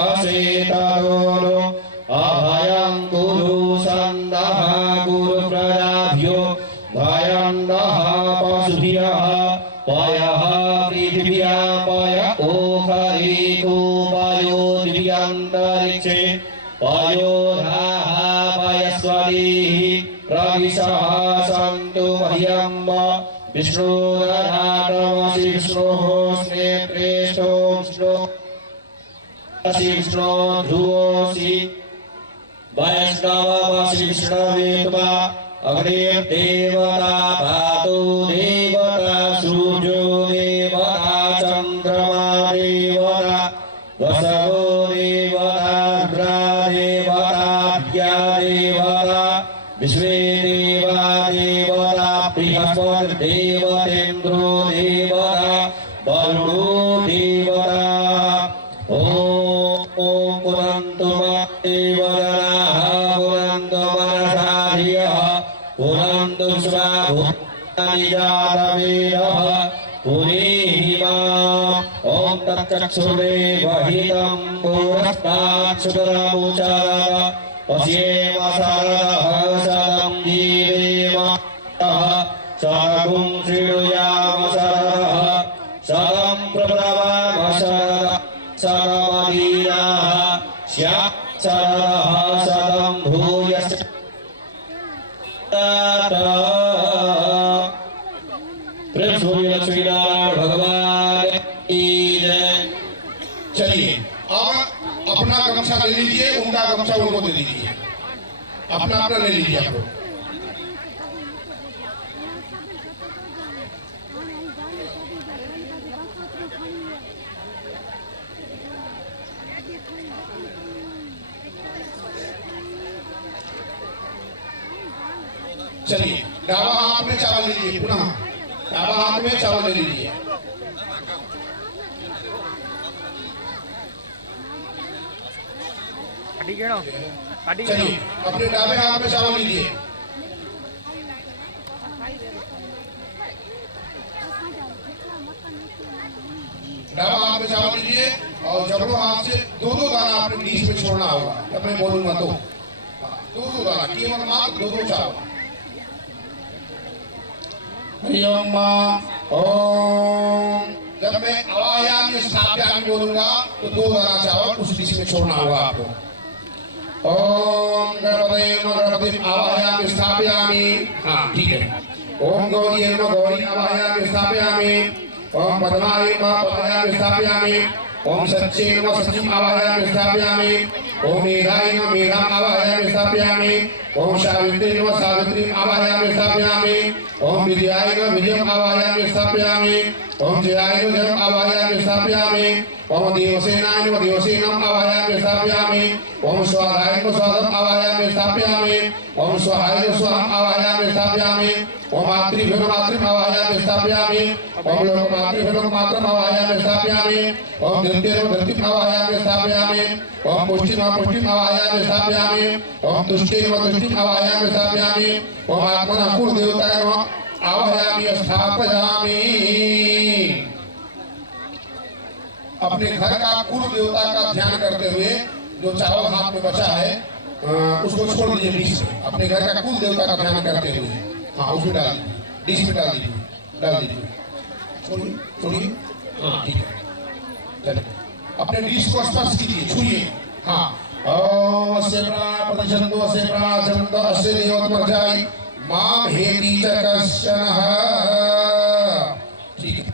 अशेतरोनो अभयं कुरु सन्दः कुरु प्रजाभ्यो भयं नः पशुभ्यः पयः पृथिव्यां पय ओखरिको पयो दिव्यान्तरिक्षे पयोधाः पयस्वतीः प्रविशः सन्तु मह्यं विष्णुरनाथमसि विष्णोः स्नेत्रेष्ठो विष्णो असि विष्णो ध्रुवोऽसि वैष्णवमसि विष्णवे त्वा अग्निर्देवता धातु देवता सूर्यो देवता चन्द्रमा देवता वसवो देवता रुद्रा देवता विद्या देवता विश्वे देवा देवता बृहस्पतिर्देवतेन्द्रो देवता वरुणो देवता। ओम पुनन्तु देवजनाः पुनन्तु मनसा धियः पुनन्तु स्वाभूतानि जातवेदः पुनीहि माम्। ओम तच्चक्षुर्देवहितं पुरस्तात् शुक्रमुच्चारत पश्येम शरदः शतं जीवेम शतगुं शृणुयाम शरदः शतं प्रप्लवाम शरदः शतमदीनाः स्यात् शरदः शतं भूयश्च लक्ष्मीनारायण भगवान की जय। चलिए अब अपना गमछा ले लीजिए, उनका गमछा उनको दे दीजिए। अपना अपना ले लीजिए आप लोग। चलिए डाबा हाथ में चावल लीजिए, पुनः डाबा हाथ में चावल ले लीजिए। चलिए अपने डाबे हाथ में चावल लीजिए। डाबा हाथ में चावल लीजिए और जबड़ों हाथ से 2-2 दाना अपने बीच में छोड़ना होगा। जब मैं बोलूंगा तो 2-2 दाना, केवल मात्र 2-2 चावल। हरि ओम ओम। जब मैं आवाहयामि स्थापयामि बोलूंगा तो 2 दाना चावल उस डिश में छोड़ना होगा आपको। ओम गणपतये नमः गणपतिं आवाहयामि स्थापयामि। हाँ ठीक है। ओम गौरी नमः गौरी आवाहयामि स्थापयामि। ओम पद्माय नमः पद्मायामि स्थापयामि। ओम सच्चे नमः सच्चिं आवाहयामि स्थापयामि। ओम मेधाय नमः मेधाम् आवाहयामि स्थापयामि। ओम सावित्री नमः सावित्रीम् आवाहयामि स्थापयामि। ओम विजयाय नमः विजयम् आवाहयामि स्थापयामि। ओम जयाय नमः जयम् आवाहयामि स्थापयामि। ओम देवसेनाय नमः देवसेनम् आवाहयामि स्थापयामि। ओम स्वाहाय नमः स्वाहाम् आवाहयामि स्थापयामि। ओम स्वाहाय नमः स्वाहाम् आवाहयामि स्थापयामि। ओम मातृभ्यो नमः मातृम् आवाहयामि स्थापयामि। ओम लोकमातृभ्यो नमः मातरम् आवाहयामि स्थापयामि। ओम धृत्यै नमः धृतिम् आवाहयामि स्थापयामि। ओम पुष्टि नमः पुष्टिम् आवाहयामि स्थापयामि। ओम तुष्टि नमः तुष्टिम् आवाहयामि स्थापयामि। ओम आत्मनः कुलदेवताय नमः आवाहयामि स्थापयामि। अपने घर का कुल देवता का ध्यान करते हुए जो चावल हाथ में बचा है उसको छोड़ दीजिए डिश में। अपने घर का कुल देवता का ध्यान करते हुए हाँ उसमें डाल दीजिए, डिश में डाल दीजिए। छोड़िए छोड़िए। हाँ ठीक है चलिए अपने डिश को स्पर्श कीजिए छूइए। हाँ ओम अस्य प्राण प्रतिशंतो अस्य प्राण चंतो अस्य देवत्मर्जाई माम हेति च कश्चनः। ठीक है।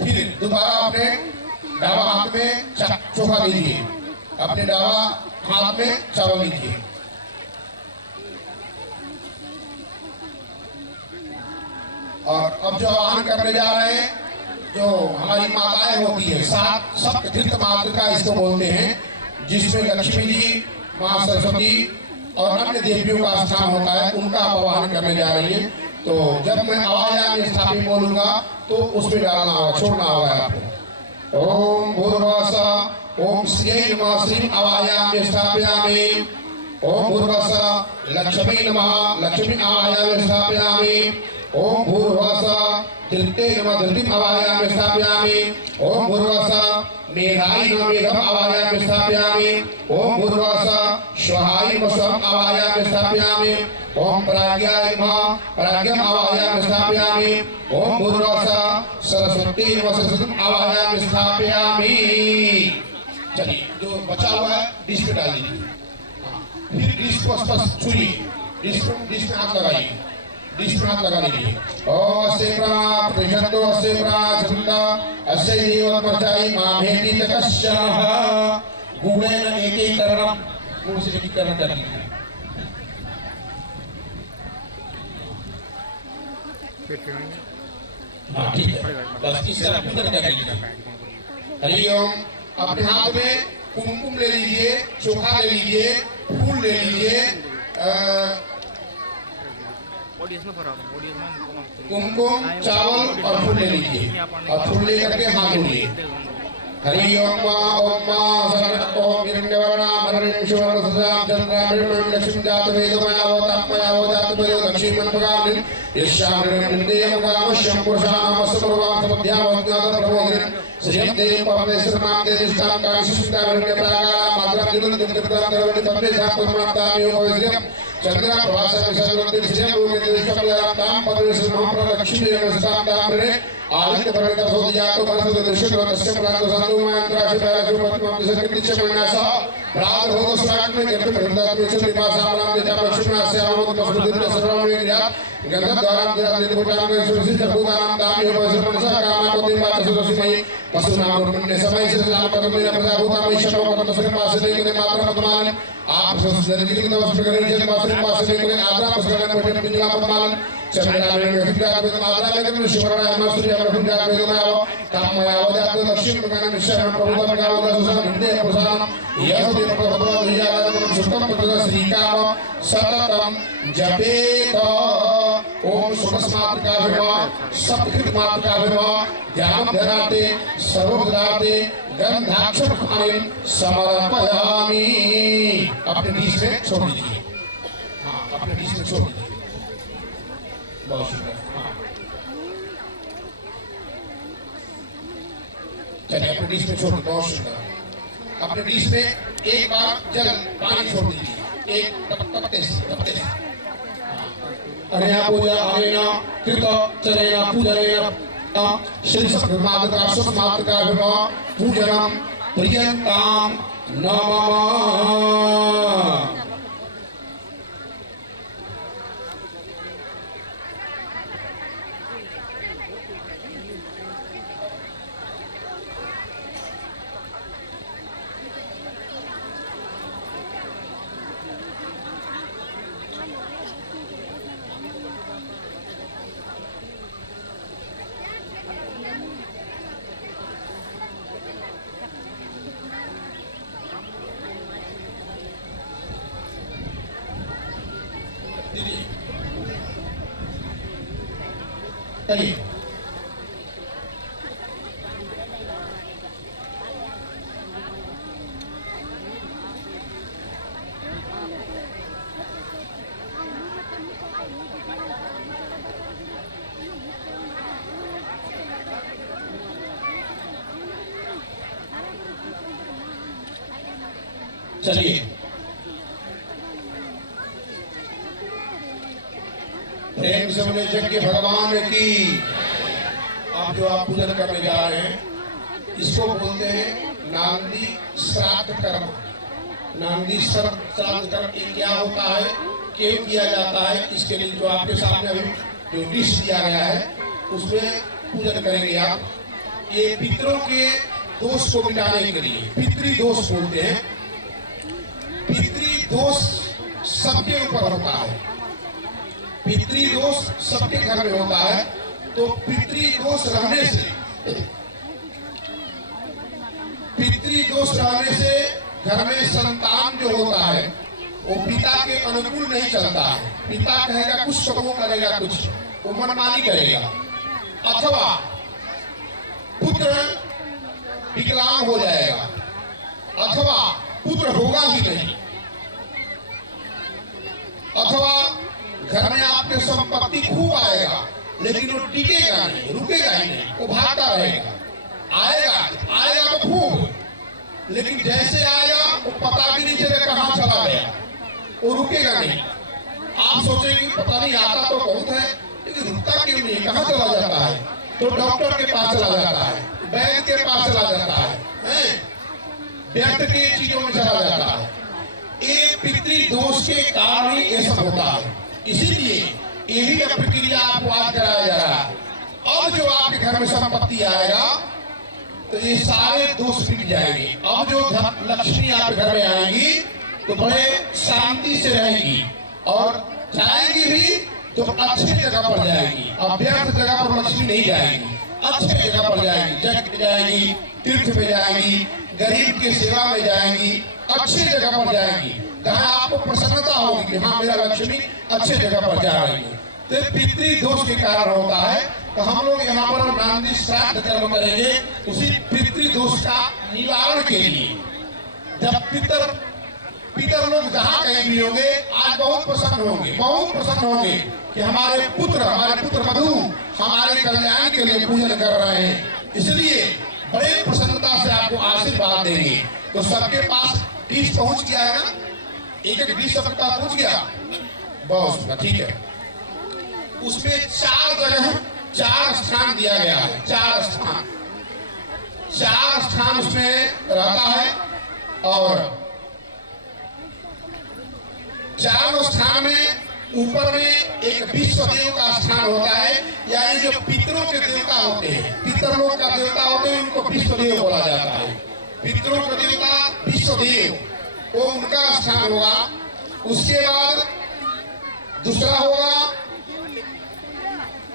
फिर दोबारा अपने डावा हाथ में चोखा लीजिए। अपने डावा हाथ में चावल लीजिए। और अब जो आवाहन करने जा रहे हैं जो हमारी माताएं होती है 7 सप्ततीर्थ मातृका इसको बोलते हैं, जिसमें लक्ष्मी जी माँ सरस्वती और अन्य देवियों का स्थान होता है, उनका आवाहन करने जा रही है। तो जब मैं आवाहयामि स्थापयामि बोलूंगा तो उसमें डालना होगा, छोड़ना होगा आपको। ओम भूर्भुवः ओम श्रीयै नमः श्रीं आवाहयामि स्थापयामि। ओम भूर्भुवः लक्ष्मी नमः लक्ष्मी आवाहयामि स्थापयामि। ओम भूर्भुवः धृत्यै नमः धृतिम् आवाहयामि स्थापयामि। ओम भूर्भुवः मेधाय नमः मेधम् आवाहयामि स्थापयामि। ओम भूर्भुवः स्वाहाय नमः स्वाहाम् आवाहयामि स्थापयामि। ओम प्राज्ञाय नमः प्राज्ञम् आवाहयामि स्थापयामि। ओम भूर्भुवः सरस्वती नमः सरस्वतीम् आवाहयामि स्थापयामि। चलिए जो बचा हुआ है डिश में डाल दीजिए। फिर डिश को स्पर्श छूइए, डिश में हाथ लगाइए, डिश में हाथ लगा लीजिए। ओम अस्य प्राण प्रतिशंतो अस्य प्राण चंतो अस्य देवत्मर्जाई माम हेति च कश्चनः। गुणेन एकीकरणम् गुण से एकीकरण कर लीजिए। हाँ ठीक है बस इस तरह पूर्ण कर लीजिए। हरि ओम। अपने हाथ में कुमकुम ले लीजिए, चोखा ले लीजिए, फूल ले लीजिए। कुमकुम चावल और फूल ले लीजिए और फूल लेकर के हाथ धोइए। हरि ओम ओम सरत ओम हिरण्यवर्णामरणं सुवर्णसदां चंद्रामृतं लक्ष्मीं जातवेदमयावतात्मयावतात् लक्ष्मी मनपगामिनीं यस्यामृतं देवगामश्यं पुरुषाणां समर्वां समध्यावज्ञातं प्रबोधिनीं श्रियं देवं पवनेश्वरनां देविष्टां काशिष्टामृण्यप्रागां मातरं दिवं तप्पेधात्मनां चंद्रा प्रभासा विसर्जनते श्रियं लोकेदेशकलातां पवनेश्वरनां लक्ष्मी नमस्तां आदित्य पर्वत सोदियातो परसद दृश्यतो तस्य प्रातो संतुमांत्राशि पारजुपत्मं दिशकृतिच्च मन्नासा प्रात होतो स्वागत में जब प्रदात में चली पासामनाम देता लक्ष्मणास्य आवत प्रसुदित सर्वमेव या गंधद्वारां दिरादिपुटां में सुरसि चपुदानां तामि उपसर्पणसा कामापतिं वासुदसिमयि पशुनाम ब्रह्मण्य समय से नाम पदमेन प्रजाभूता वैश्यनो पदम सरे पासने के मात्र पदमान आप संस्कृति के नमस्कार करें जन पासने के आदरा पसकरण पठन बिंजला पदमान चंद्रा में विद्या में आदरा में शिवराय मासुरी विद्या में आओ कामया वदात लक्ष्मी भगवान विश्व प्रभुता का वदा हिंदे प्रसाद यह दिन भगवान दिया सुतम पद श्री काम सततम जपेत। ओम सुमस्मात्का विमा सप्तकृत मात्का विमा ध्यान धराते सर्वोदराते गंधाक्षरफानिं समर्पयामि। अपने डिश में छोड़ दीजिए। हाँ अपने डिश में छोड़ दीजिए। बहुत शुक्रिया। हाँ चलिए अपने डिश में छोड़ दीजिए। बहुत शुक्रिया। अपने डिश में एक बार जल पानी छोड़ दीजिए। एक तपते अनया पूजा आनेना कृत चरेना पूजनेन श्री सत्मातृका सुमातृका विवाह पूजनम प्रियंताम नमः। चलिए चलिए प्रेम से बोले यज्ञ भगवान की। आप जो आप पूजन करने जा रहे हैं इसको बोलते हैं नांदी श्राद्ध कर्म। नांदी श्राद्ध कर्म क्या होता है, क्यों किया जाता है, इसके लिए जो आपके सामने अभी जो डिश दिया गया है उसमें पूजन करेंगे आप। ये पितरों के दोष को मिटाने के लिए पितृ दोष बोलते हैं। पितृ दोष सबके ऊपर होता है, पितृ दोष सबके घर में होता है। तो पितृ दोष रहने से घर में संतान जो होता है वो पिता के अनुकूल नहीं चलता है। पिता कहेगा कुछ तो वो करेगा कुछ, वो मनमानी करेगा, अथवा पुत्र विकलांग हो जाएगा, अथवा पुत्र होगा ही नहीं, अथवा घर में आपके संपत्ति खूब आएगा लेकिन वो टिकेगा नहीं, रुकेगा ही नहीं, वो भागता रहेगा। आएगा तो खूब, लेकिन जैसे आएगा वो पता भी नहीं चलेगा कहाँ चला गया, वो रुकेगा नहीं। आप सोचेंगे पता नहीं आता तो बहुत है लेकिन रुकता क्यों नहीं, कहाँ चला जाता है? तो डॉक्टर के पास चला जाता है, वैद्य के पास चला जाता है, व्यर्थ के चीजों में चला जाता है। ये पितृ दोष के कारण ही ये सब होता है। इसीलिए यही प्रक्रिया आपको आज कराया जा रहा है। अब जो आपके घर में संपत्ति आएगा तो ये सारे दोष मिट जाएंगे। अब जो लक्ष्मी आपके घर में आएगी तो बड़े शांति से रहेगी और जाएगी भी तो अच्छी जगह पर जाएगी। अव्यर्थ जगह पर लक्ष्मी नहीं जाएगी, अच्छी जगह पर जाएगी, यज्ञ में जाएगी, तीर्थ में जाएगी, गरीब की सेवा में जाएगी, अच्छी जगह पर जाएगी जहाँ आपको प्रसन्नता होगी कि हाँ मेरा लक्ष्मी अच्छी जगह पर जा रही है। तो पितृ दोष के कारण होता है। तो हम लोग यहाँ पर नांदी श्राद्ध कर्म करेंगे उसी पितृ दोष का निवारण के लिए। जब पितर लोग जहाँ कहीं भी होंगे आज बहुत प्रसन्न होंगे कि हमारे पुत्र मधु हमारे कल्याण के लिए पूजन कर रहे हैं, इसलिए बड़े प्रसन्नता से आपको आशीर्वाद देंगे। तो सबके पास डिश पहुंच गया है ना, एक डिश सबके पास पहुंच गया, बहुत ठीक है। उसमें 4 जगह 4 स्थान दिया गया है, 4 स्थान उसमें रहता है और चारों स्थान में ऊपर में एक विश्व देव का स्थान होता है, यानी जो पितरों के देवता होते हैं, पितर लोग का देवता होते हैं, उनको विश्व देव बोला जाता है। पितरों का देवता विश्व देव, वो उनका स्थान होगा। उसके बाद दूसरा होगा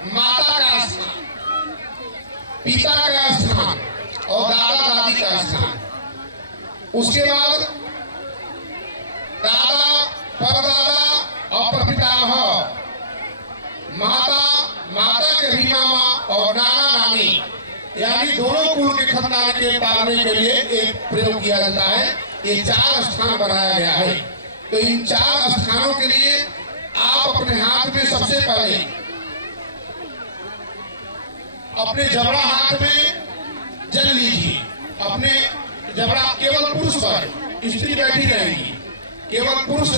माता का स्थान, पिता का स्थान और दादा दादी का स्थान। उसके बाद दादा परदादा और प्रपितामह, माता के भी मामा और नाना नानी, यानी दोनों कुल के खानदान के पालने के लिए एक प्रयोग किया जाता है। ये 4 स्थान बनाया गया है। तो इन 4 स्थानों के लिए आप अपने हाथ में सबसे पहले अपने जबड़ा हाथ में जल लीजिए। अपने जबड़ा केवल पुरुष पर, स्त्री बैठी रहेगी, केवल पुरुष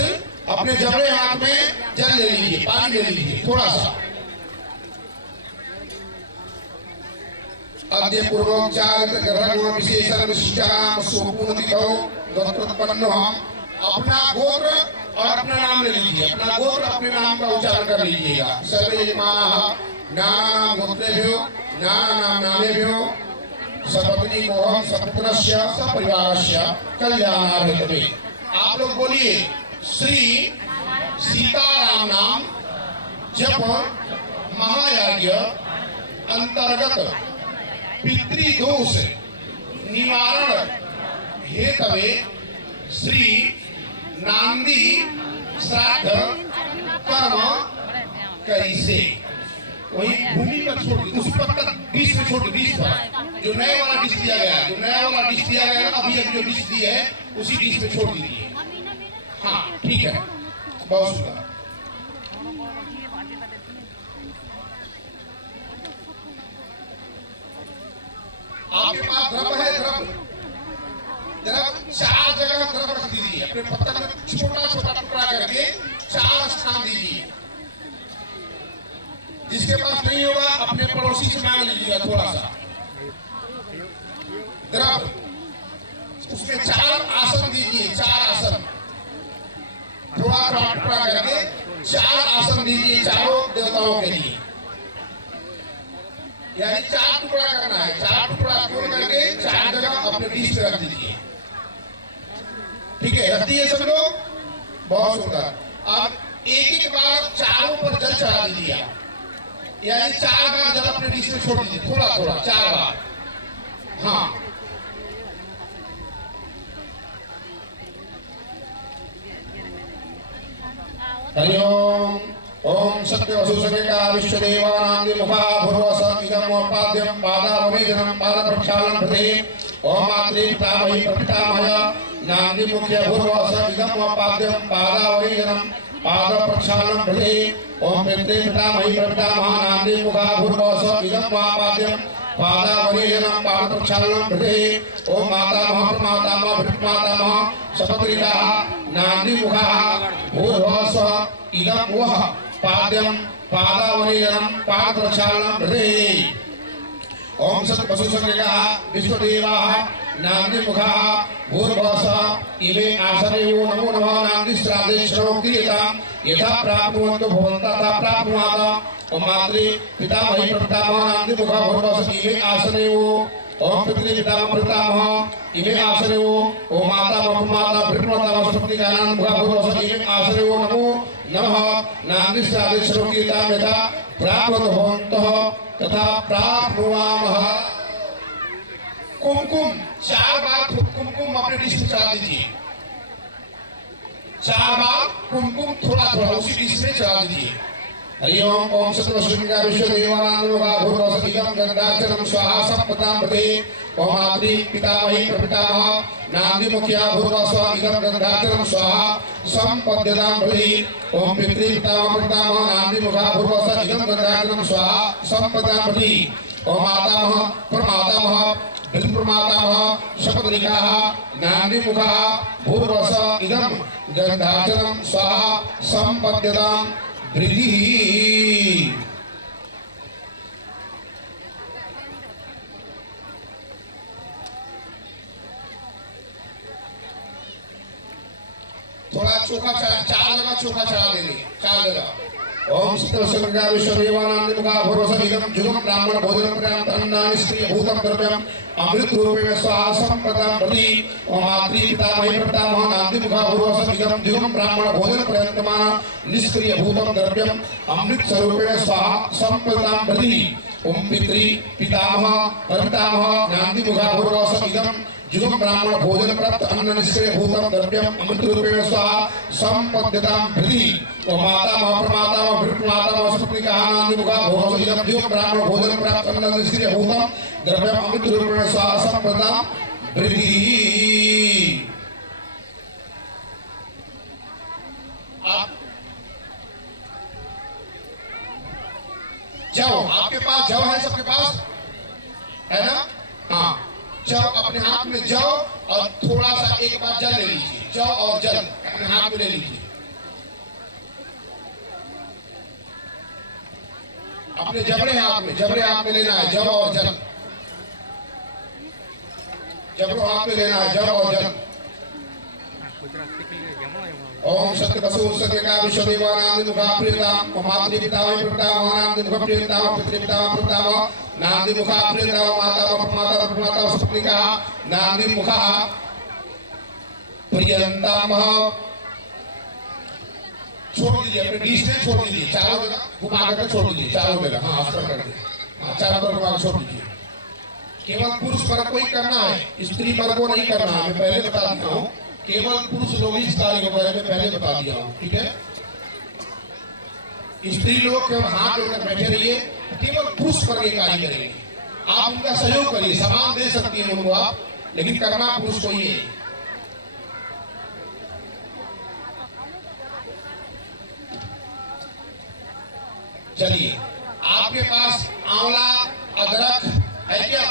अपने जबड़े हाथ में जल ले लीजिए, पानी ले लीजिए थोड़ा सा। अद्य पूर्वोच्चारित ग्रहण विशेषण विशिष्टानाम स्वपूर्ण दिखो गोत्रोत्पन्नो। अपना गोत्र और अपना नाम ले लीजिए, अपना गोत्र अपने नाम का उच्चारण कर लीजिएगा। सर्वे यजमानः नाम गोत्रेभ्यो नाम नामेभ्यो सपत्नी मोहम सपुत्रस्य सपरिवारस्य कल्याणार्थते। आप लोग बोलिए श्री सीताराम नाम जप महायज्ञ अंतर्गत पितृदोष निवारण हेतवे श्री नांदी श्राद्ध कर्म कैसे। वही भूमि पर छोड़ दी, उस पर तक 20 में छोड़ दी, 20 पर जो नया वाला डिश दिया गया है, जो नया वाला डिश दिया गया है अभी अभी जो डिश दी है उसी डिश में छोड़ दीजिए। हाँ ठीक है, बहुत सुंदर। आपके पास द्रव है, द्रव 4 जगह द्रव रख दीजिए, अपने पत्थर में छोटा छोटा टुकड़ा करके 4 स्थान दीजिए। जिसके पास नहीं होगा अपने पड़ोसी से मांग लीजिएगा थोड़ा सा द्रव, उसमें 4 आसन दीजिए, 4 आसन थोड़ा टुकड़ा करके 4 आसन दीजिए चारों देवताओं के लिए। यानी 4 टुकड़ा करना है, 4 टुकड़ा तोड़ करके 4 जगह अपने बीच में रख दीजिए। ठीक है, रख दिए सब लोग, बहुत सुंदर। अब एक एक बार चारों पर जल चढ़ा दीजिए, यानी 4 बार जल अपने बीच में छोड़ दीजिए, थोड़ा थोड़ा 4 बार। हाँ हरिओम। ओम सत्य वसुसमेका विश्वदेवानांदि मुखा भूर्वस इदम उपाद्यम पादावमेजनम पाद प्रक्षालन प्रति। ओम मातृ पितामही प्रपितामह नांदि मुख्य भूर्वस इदम उपाद्यम पादावमेजनम पाद प्रक्षालन प्रति। ओम पितृ पितामही प्रपितामह नांदि मुखा भूर्वस इदम उपाद्यम पादावमेजनम पाद प्रक्षालन प्रति। ओम मातामह प्रमातामह भृतमातामह सपत्रिकाः नांदि मुखाः भूर्वस इदम वह पाद्यम पादावनेयनम पाद प्रक्षालनम प्रति। ओम सत वसुसमेकाः विश्वदेवाः नांदि मुखाः भूर्भुवः इमे आसनेयो नमो नमः नांदि श्राद्धे श्रवोक्तियताम् यथा प्राप्नुवन्तु भवन्तः तथा प्राप्नुयात्। ओम मातृ पितामही प्रपितामह नांदि मुखाः भूर्भुवः इमे आसनेयो। ओम पितृ पितामह प्रपितामह इमे आसनेयो। ओम माता प्रमाता भृतमाता सपत्निकाः मुखाः भूर्भुवः इमे आसनेयो नमो नमः नांदि श्राद्धे श्रवोक्तियताम् यथा प्राप्नुवन्तु भवन्तः तथा प्राप्नुयामः। कुमकुम 4 बार कुमकुम अपने डिश में चढ़ा दीजिए, 4 बार कुमकुम थोड़ा थोड़ा उसी डिश में चढ़ा दीजिए। हरिओम। ओम सत्वश्रीका विश्वदेवानांदमुखा भूर्भुवः इदं गंगाचलं स्वाहा संपदां प्रति। ओम मातृ पितामही प्रपितामह नांदि मुख्या भूर्भुवः इदं गंगाचलं स्वाहा संपद्यतां प्रति। ओम पितृ पितामह प्रपितामह नांदि मुखा भूर्भुवः इदं गंगाचलं स्वाहा संपदां प्रति। ओम मातामह प्रमातामह भृतमातामह सपत्निकाः नांदि मुखाः भूर्भुवः इदं गंगाचलं स्वाहा संपद्यतां प्रति। थोड़ा चोखा 4 जगह चोखा चढ़ा देंगे, 4 जगह। ओम सत्वश्रीका विश्वदेवानांदमुखा भूर्भुवः इदं जुगं ब्राह्मण भोजनं पर्याप्तं अन्नानि स्त्रियभूतं द्रव्यम् अमृत रूपेण स्वाहा संपदां प्रति। ओम मातृ पितामही प्रपितामह नांदि मुखा भूर्भुवः इदं जुगं ब्राह्मण भोजनं पर्याप्तं निष्क्रियभूतं द्रव्यम् अमृत स्वरूपेण स्वाहा संपदां प्रति। ओम पितृ पितामह प्रपितामह नांदि मुखा भूर्भुवः इदं जुगं ब्राह्मण भोजन प्राप्त अन्न निष्क्रिय भूतम द्रव्यम अमृत रूपेण स्वाहा संपद्यतां प्रति। ओम मातामह प्रमातामह भृतमातामह सपत्निकाः नांदि मुखाः भूर्भुवः इदं जुगं ब्राह्मण भोजन प्राप्त अन्न निष्क्रिय भूतम द्रव्यम अमृत रूपेण स्वाहा संपद्यतां प्रति। जौ आपके पास जौ है, सबके पास है ना? हाँ, जौ अपने हाथ में जौ और थोड़ा सा एक बार जल ले लीजिए, जौ और जल अपने हाथ में ले लीजिए। अपने जबड़े हाथ में लेना है, जब और जल, जबड़ो हाथ में लेना है, जब और जल। ओम सत्य वसु सत्य का विश्वदेवानां मुखा प्रियता मातृ पिता प्रपिता महानां मुखा प्रियता पितृ पिता प्रपिता नांदि मुखा प्रियता माता प्रमाता सपनिका नांदि मुखा प्रियंता मह। छोड़ दीजिए, अपने बीच में छोड़ दीजिए, चारों जगह घुमा कर छोड़ दीजिए, चारों जगह। हाँ, अस्तर कर दीजिए, चारों तरफ घुमा छोड़ दीजिए। केवल पुरुष वर्ग को ही करना है, स्त्री वर्ग को नहीं करना है। मैं पहले बता दिया हूँ, केवल पुरुष लोग इस कार्य को करें, मैं पहले बता दिया हूँ, ठीक है। स्त्री लोग केवल हाथ जोड़कर बैठे रहिए, केवल पुरुष वर्ग ये कार्य करेंगे। आप उनका सहयोग करिए, सामान दे सकती हैं उनको आप, लेकिन करना पुरुष को ही है। चलिए, आपके पास आंवला अदरक है क्या?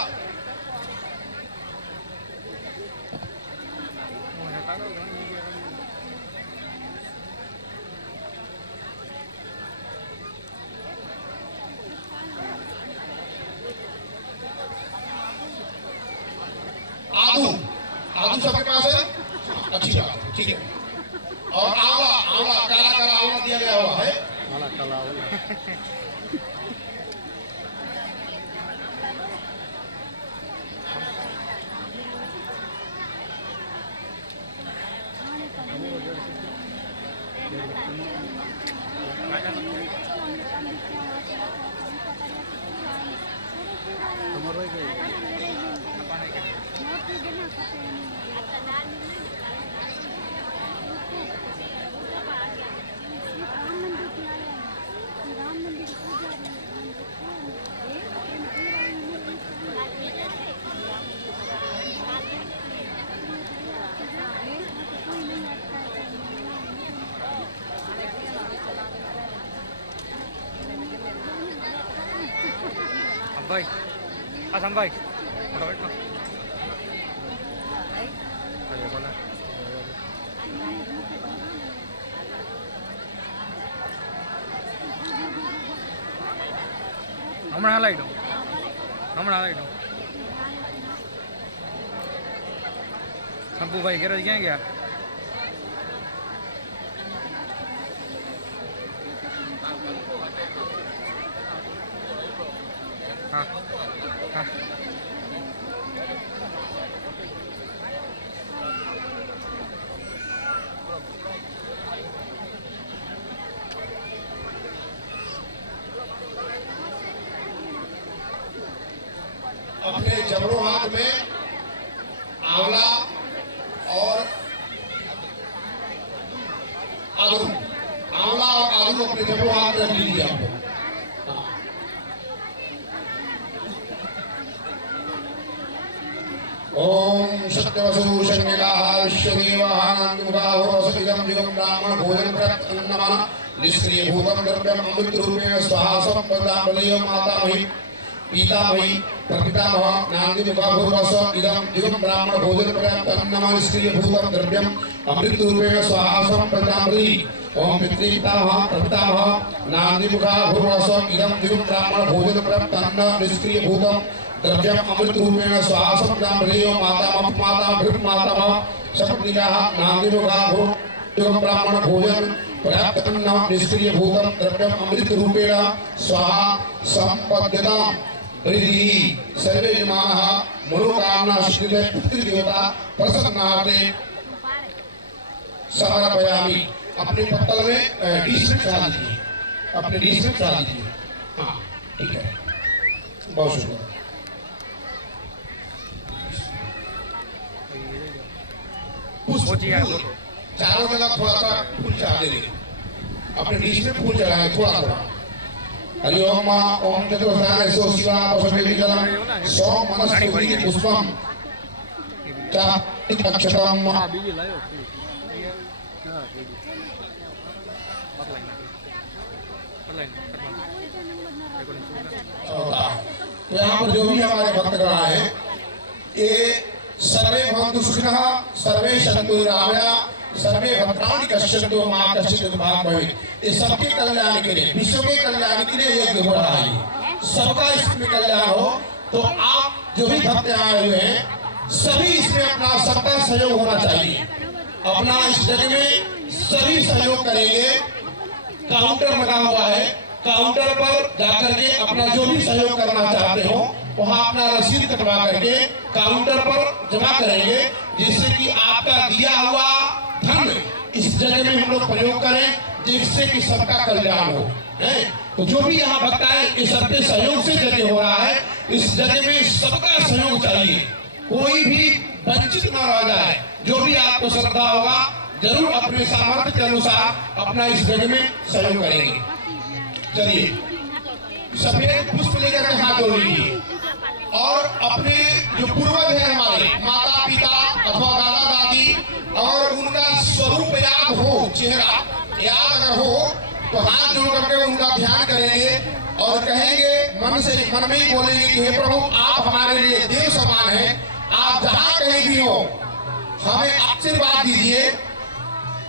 आदू सबके पास है? अच्छी बात है, ठीक है। और आंवला, काला काला आंवला दिया गया हुआ है। भाई असम भाई फटाफट ना अरे बोला हमारा हालाइट शंपू भाई गैराज गया क्या? हाँ हाँ अपने जबड़ों हाथ में आंवला और आलू, आंवला और आलू अपने जबड़ों हाथ में रख लीजिए आपको। ओम सत्यवसु शंगिलाः विश्वदेवानां मुखावरसमिदं युगं ब्राह्मण भोजन प्रत अन्नमः निष्क्रिय भूतं द्रव्यम् अमृत रूपेण स्वाहा संपदामलयं मातामहि पितामहि प्रपितामह नांदि मुखावरस इदं युगं ब्राह्मण भोजन प्रत अन्नमः निष्क्रिय भूतं द्रव्यम् अमृत रूपेण स्वाहा संपदामलि। ओम पितृपितामह प्रपितामह नांदि मुखावरस इदं युगं ब्राह्मण भोजन प्रत अन्नमः निष्क्रिय भूतं द्रव्यम् अमृत रूपेण स्वाहा संपदामलयो माता सपत्निकाः नांदि मुखावरस ब्राह्मण भोजन पर्याप्त अन्नम निष्क्रिय भूतम द्रव्यम अमृत रूपेण स्वाहा संपद्यताम् वृद्धि सर्वे जमानः मनोकामना सिद्धिदे पितृदेवता प्रसन्नार्थे समर्पयामि। अपने पत्तल में डिश में चढ़ा दीजिए, अपने डिश में चढ़ा दीजिए। हाँ ठीक है, बहुत शुक्रिया। चारों जगह थोड़ा सा फूल चढ़ा देंगे, अपने डिश में फूल चढ़ाएं थोड़ा थोड़ा। हरि ओम ओम चतुर्दशाय सो शिवा पशुभिर्जलम सो मनस्पति पुष्पम चा अक्षतम। तो यहाँ पर जो भी हमारे भक्तगण आए हैं, ये सर्वे भवन्तु सुखिनः सर्वे सन्तु निरामया सर्वे भद्राणि पश्यन्तु मा कश्चित् दुःखभाग् भवेत्। ये सबके कल्याण के लिए, विश्व के कल्याण के लिए यज्ञ हो रहा है। सबका इसमें कल्याण हो, तो आप जो भी भक्त आए हुए हैं सभी इसमें अपना सबका सहयोग होना चाहिए। अपना इस जगह में सभी सहयोग करेंगे। काउंटर लगा हुआ है, काउंटर पर जाकर के अपना जो भी सहयोग करना चाहते हो वहां अपना रसीद कटवा करके काउंटर पर जमा करेंगे, जिससे कि आपका दिया हुआ धन इस जगह में हम लोग प्रयोग करें, जिससे कि सबका कल्याण हो। तो जो भी यहाँ भक्त आए इस सबके सहयोग से जगह हो रहा है। इस जगह में सबका सहयोग चाहिए, कोई भी वंचित न रह जाए। जो भी आपको श्रद्धा होगा जरूर अपने सामर्थ्य के अनुसार अपना इस जगह में सहयोग करेंगे। चलिए सफेद पुष्प लेकर के हाथ जोड़ लीजिए और अपने जो पूर्वज हैं हमारे माता पिता अथवा दादा दादी और उनका स्वरूप याद हो, चेहरा याद अगर हो तो हाथ जोड़ करके उनका ध्यान करेंगे और कहेंगे मन में ही बोलेंगे कि हे प्रभु आप हमारे लिए देव समान हैं। आप जहाँ कहीं भी हो हमें आशीर्वाद दीजिए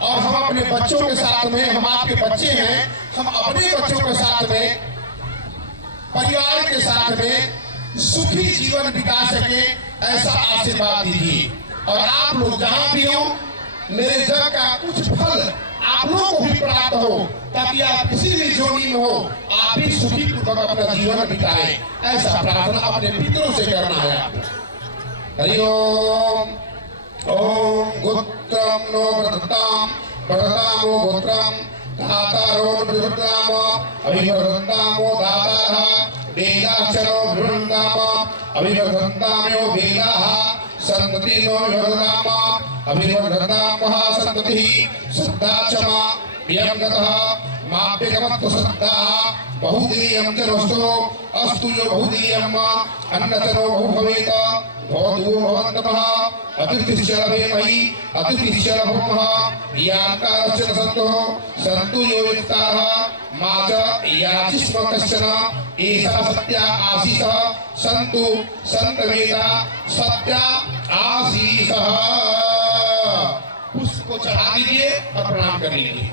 और हम अपने बच्चों के साथ में, हम आपके बच्चे हैं, हम अपने बच्चों के साथ में, परिवार के साथ में सुखी जीवन बिता सके, ऐसा आशीर्वाद दीजिए। और आप लोग जहां भी हो मेरे जग का कुछ फल आप लोगों को भी प्राप्त हो, ताकि आप किसी भी जोनी में हो आप भी सुखी पूर्वक अपना जीवन बिताएं। ऐसा प्रार्थना अपने पितरों से करना है आपको। हरि ओम। ओम गोत्रम नो वर्धताम वर्धतामो गोत्रम धातारो वर्धताम अभिवर्धतामो धाताः वेदाक्षरो वर्धताम अभिवर्धतामो वेदाः संततिनो वर्धताम अभिवर्धतामः संततिः श्रद्धाक्षमा व्यंगतः माप्यगमत्व श्रद्धा बहुदीयं च नष्टो अस्तु यो बहुदीयम् अन्नतरो बहु भवेत् भवतु भवन्तः अतिथिश्च लभेमहि अतिथिश्च लभेमः याकारश्च न सन्तु यो युक्ताः मा च याचिस्म कश्चन एषा सत्या आशीषः सन्तु सन्तवेदा सत्या आशीषः। पुष्प को चढ़ा दीजिए और प्रणाम कर लीजिए।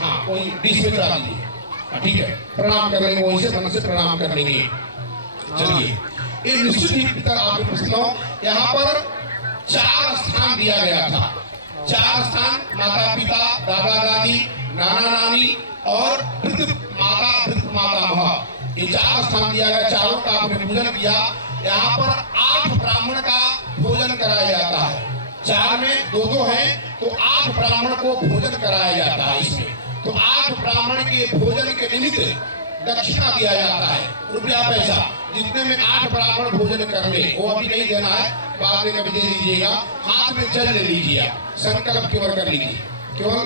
हाँ कोई डिश में चढ़ा दीजिए, ठीक है, प्रणाम कर लेंगे, वहीं से मन से प्रणाम कर लेंगे। चलिए ये निश्चित ही पितर आपके प्रश्नों यहाँ पर 4 स्थान दिया गया था। 4 स्थान माता पिता दादा दादी नाना नानी और वृद्ध माता मातामह, ये 4 स्थान दिया गया। चारों का आपने पूजन किया। यहाँ पर 8 ब्राह्मण का भोजन कराया जाता है। 4 में 2-2 हैं तो 8 ब्राह्मण को भोजन कराया जाता है। इसमें तो 8 ब्राह्मण के भोजन के निमित्त दक्षिणा दिया जाता है, रुपया पैसा, जितने में 8 ब्राह्मण भोजन कर ले। वो अभी नहीं देना है, बाद में कभी दे दीजिएगा। हाथ में जल ले लीजिए, संकल्प केवल कर लीजिए, केवल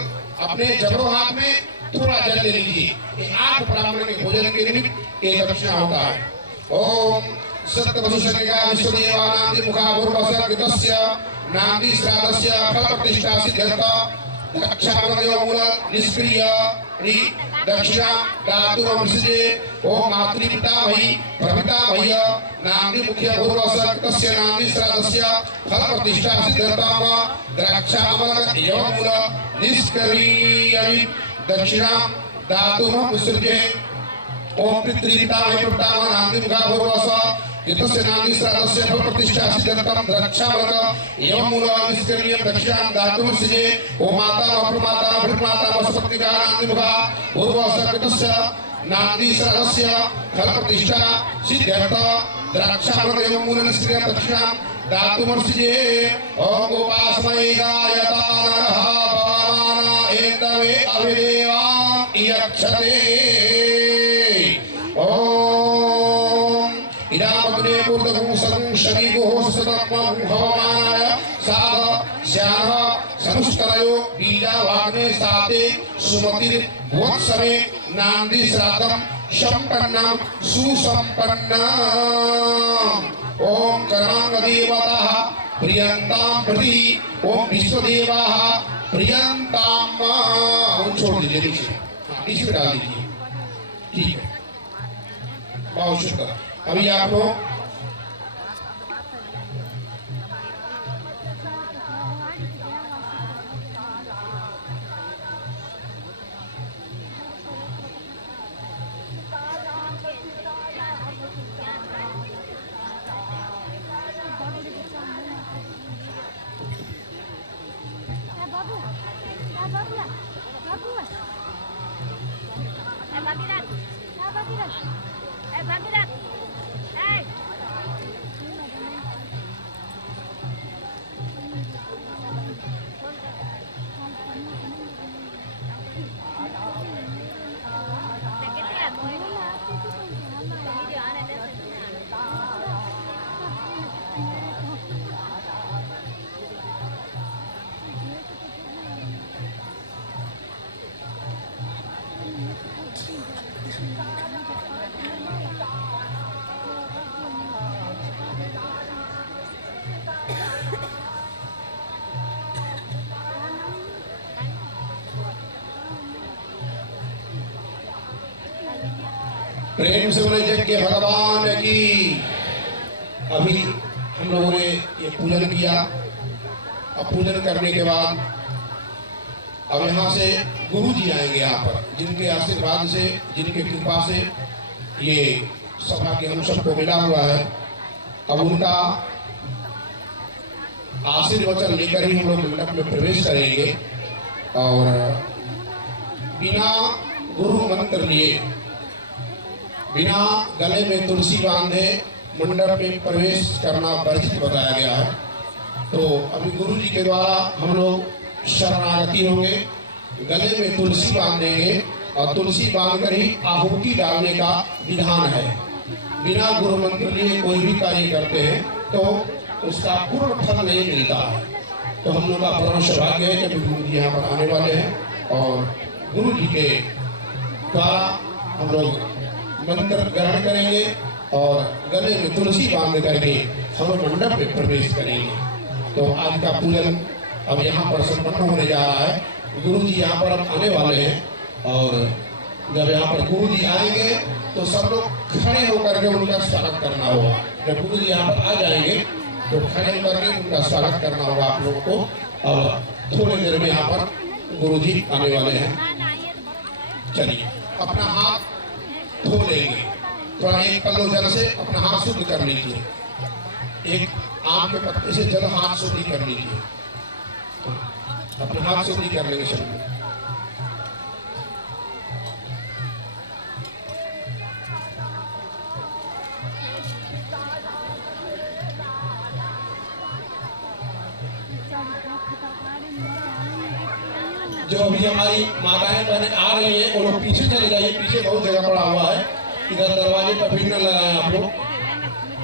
अपने जबरों हाथ में थोड़ा जल ले लीजिए। 8 ब्राह्मण के भोजन के निमित्त ये दक्षिणा होता है। ओम सत्यवसुषणिका विश्वदेवानांदि मुखाभूर्वस्य कृतस्य नांदि श्राद्धस्य फल प्रतिष्ठा सिद्ध्यर्थ दक्षावनदेव मूल निष्क्रिय दक्षिणा दातुमंसजे ओम मातृपितामही प्रपितामह्य नांदि मुख्य भूर्वस्य कृतस्य नांदि श्राद्धस्य फल प्रतिष्ठा सिद्ध्यर्थम दक्षावनदेव मूल निष्क्रिय दक्षिणा दातुमंसजे ओम पितृपितामही प्रपितामह नांदि मुख्य भूर्वस्य कृतस्य नांदि श्राद्धस्य फल प्रतिष्ठा सिद्ध्यर्थम दक्षावनदेव एवं मूल निष्क्रिय दक्षिणा दातुमंसजे ओम माता प्रमाता भृतमाता वसुपतिका नांदि मुखा भूर्वस्य कृतस्य नांदि श्राद्धस्य फल प्रतिष्ठा सिद्ध्यर्थ द्राक्षावनदेव मूल निष्क्रिय दक्षिणा दातुमंसजे ओम गोपास्मये गायतानरः पवमाना एतवे अभिदेवा यक्षते ओम इदामग्ने पूर्वगं सदं शरीगोः सतत्वं भवमानाय साध श्याम समुष्करयो बीजावाग्ने साते सुमतिर्वत्सरे नांदि श्राद्धं सम्पन्नं सुसम्पन्नम् ओम कर्णांगदेवताः प्रियंतां प्रति ओम विश्वदेवाः प्रियंतां छोड़ दीजिए, नीचे डाल दीजिए, ठीक है, बहुत शुक्र। अभी आप लोग प्रेम से बोले जग के भगवान की। अभी हम लोगों ने ये पूजन किया। अब पूजन करने के बाद अब यहाँ से गुरु जी आएंगे यहाँ पर, जिनके आशीर्वाद से, जिनके कृपा से ये सभा के हम सबको मिला हुआ है। अब उनका आशीर्वचन लेकर ही हम लोग मंडप में प्रवेश करेंगे और बिना गुरु मंत्र लिए, बिना गले में तुलसी बांधे मंडप में प्रवेश करना वर्जित बताया गया है। तो अभी गुरु जी के द्वारा हम लोग शरणागति होंगे, गले में तुलसी बांधेंगे और तुलसी बांधकर ही आहुति डालने का विधान है। बिना गुरु मंत्र लिए कोई भी कार्य करते हैं तो उसका पूर्ण फल नहीं मिलता है। तो हम लोग का परम सौभाग्य है कि गुरु जी यहाँ पर आने वाले हैं और गुरु जी के द्वारा हम लोग मंत्र ग्रहण करेंगे और गले में तुलसी बांध करके हम मंडप में प्रवेश करेंगे। तो आज का पूजन अब यहाँ पर संपन्न होने जा रहा है। गुरु जी यहाँ पर अब आने वाले हैं और जब यहाँ पर गुरु जी आएंगे तो सब लोग खड़े होकर के उनका स्वागत करना होगा। जब गुरु जी यहाँ पर आ जाएंगे तो खड़े होकर के उनका स्वागत करना होगा आप लोगों को। और थोड़ी देर में यहाँ पर गुरु जी आने वाले हैं। चलिए अपना हाथ धो लेंगे, थोड़ा एक पल्लो जल से अपना हाथ शुद्ध कर लीजिए। एक आम के पत्ते से जल हाथ शुद्धि कर लीजिए, अपना हाथ शुद्धि कर लेंगे सब। जो अभी हमारी माताएं बहनें आ रही हैं वो लोग पीछे चले जाइए, पीछे बहुत जगह पड़ा हुआ है। इधर दरवाजे पर भीड़ न लगाएं आप लोग,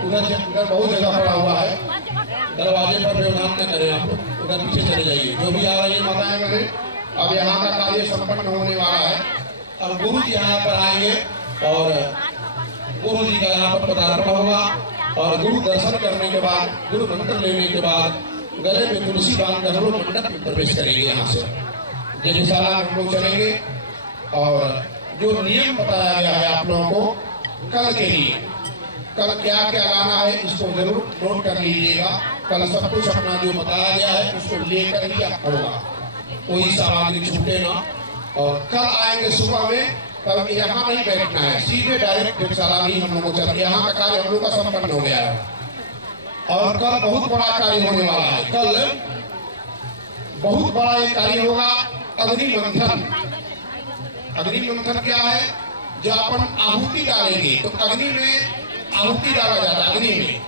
उधर बहुत जगह पड़ा हुआ है, दरवाजे पर व्यवधान न करें आप लोग, उधर पीछे चले जाइए। जो भी आ रही है माताएं बहनें, अब यहाँ का कार्य संपन्न होने वाला है। अब गुरु जी यहाँ पर आएंगे और गुरु जी का यहाँ पर पदार्पण होगा और गुरु दर्शन करने के बाद, गुरु मंत्र लेने के बाद गले में तुलसी बांधकर हम लोग मंडप में प्रवेश करेंगे। यहाँ से यज्ञशाला हम लोग चलेंगे और जो नियम बताया गया है आप लोगों को कल के लिए, कल क्या क्या लाना है इसको जरूर नोट कर लीजिएगा। कल सब कुछ अपना जो बताया गया है उसको लेकर ही आप होगा, कोई सामग्री छूटे ना। और कल आएंगे सुबह में, तब यहाँ नहीं बैठना है, सीधे डायरेक्ट यज्ञशाला ही हम लोग को चल। यहाँ का कार्य हम लोग का संपन्न हो गया है और कल बहुत बड़ा कार्य होने वाला है। कल बहुत बड़ा एक कार्य होगा, अग्नि मंथन। अग्नि मंथन क्या है? जब अपन आहुति डालेंगे तो अग्नि में आहुति डाला जाता है। अग्नि में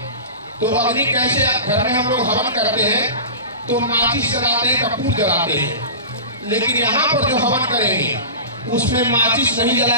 तो अग्नि कैसे, घर में हम लोग हवन करते हैं तो माचिस जलाते हैं, कपूर जलाते हैं, लेकिन यहाँ पर जो हवन करेंगे उसमें माचिस नहीं जला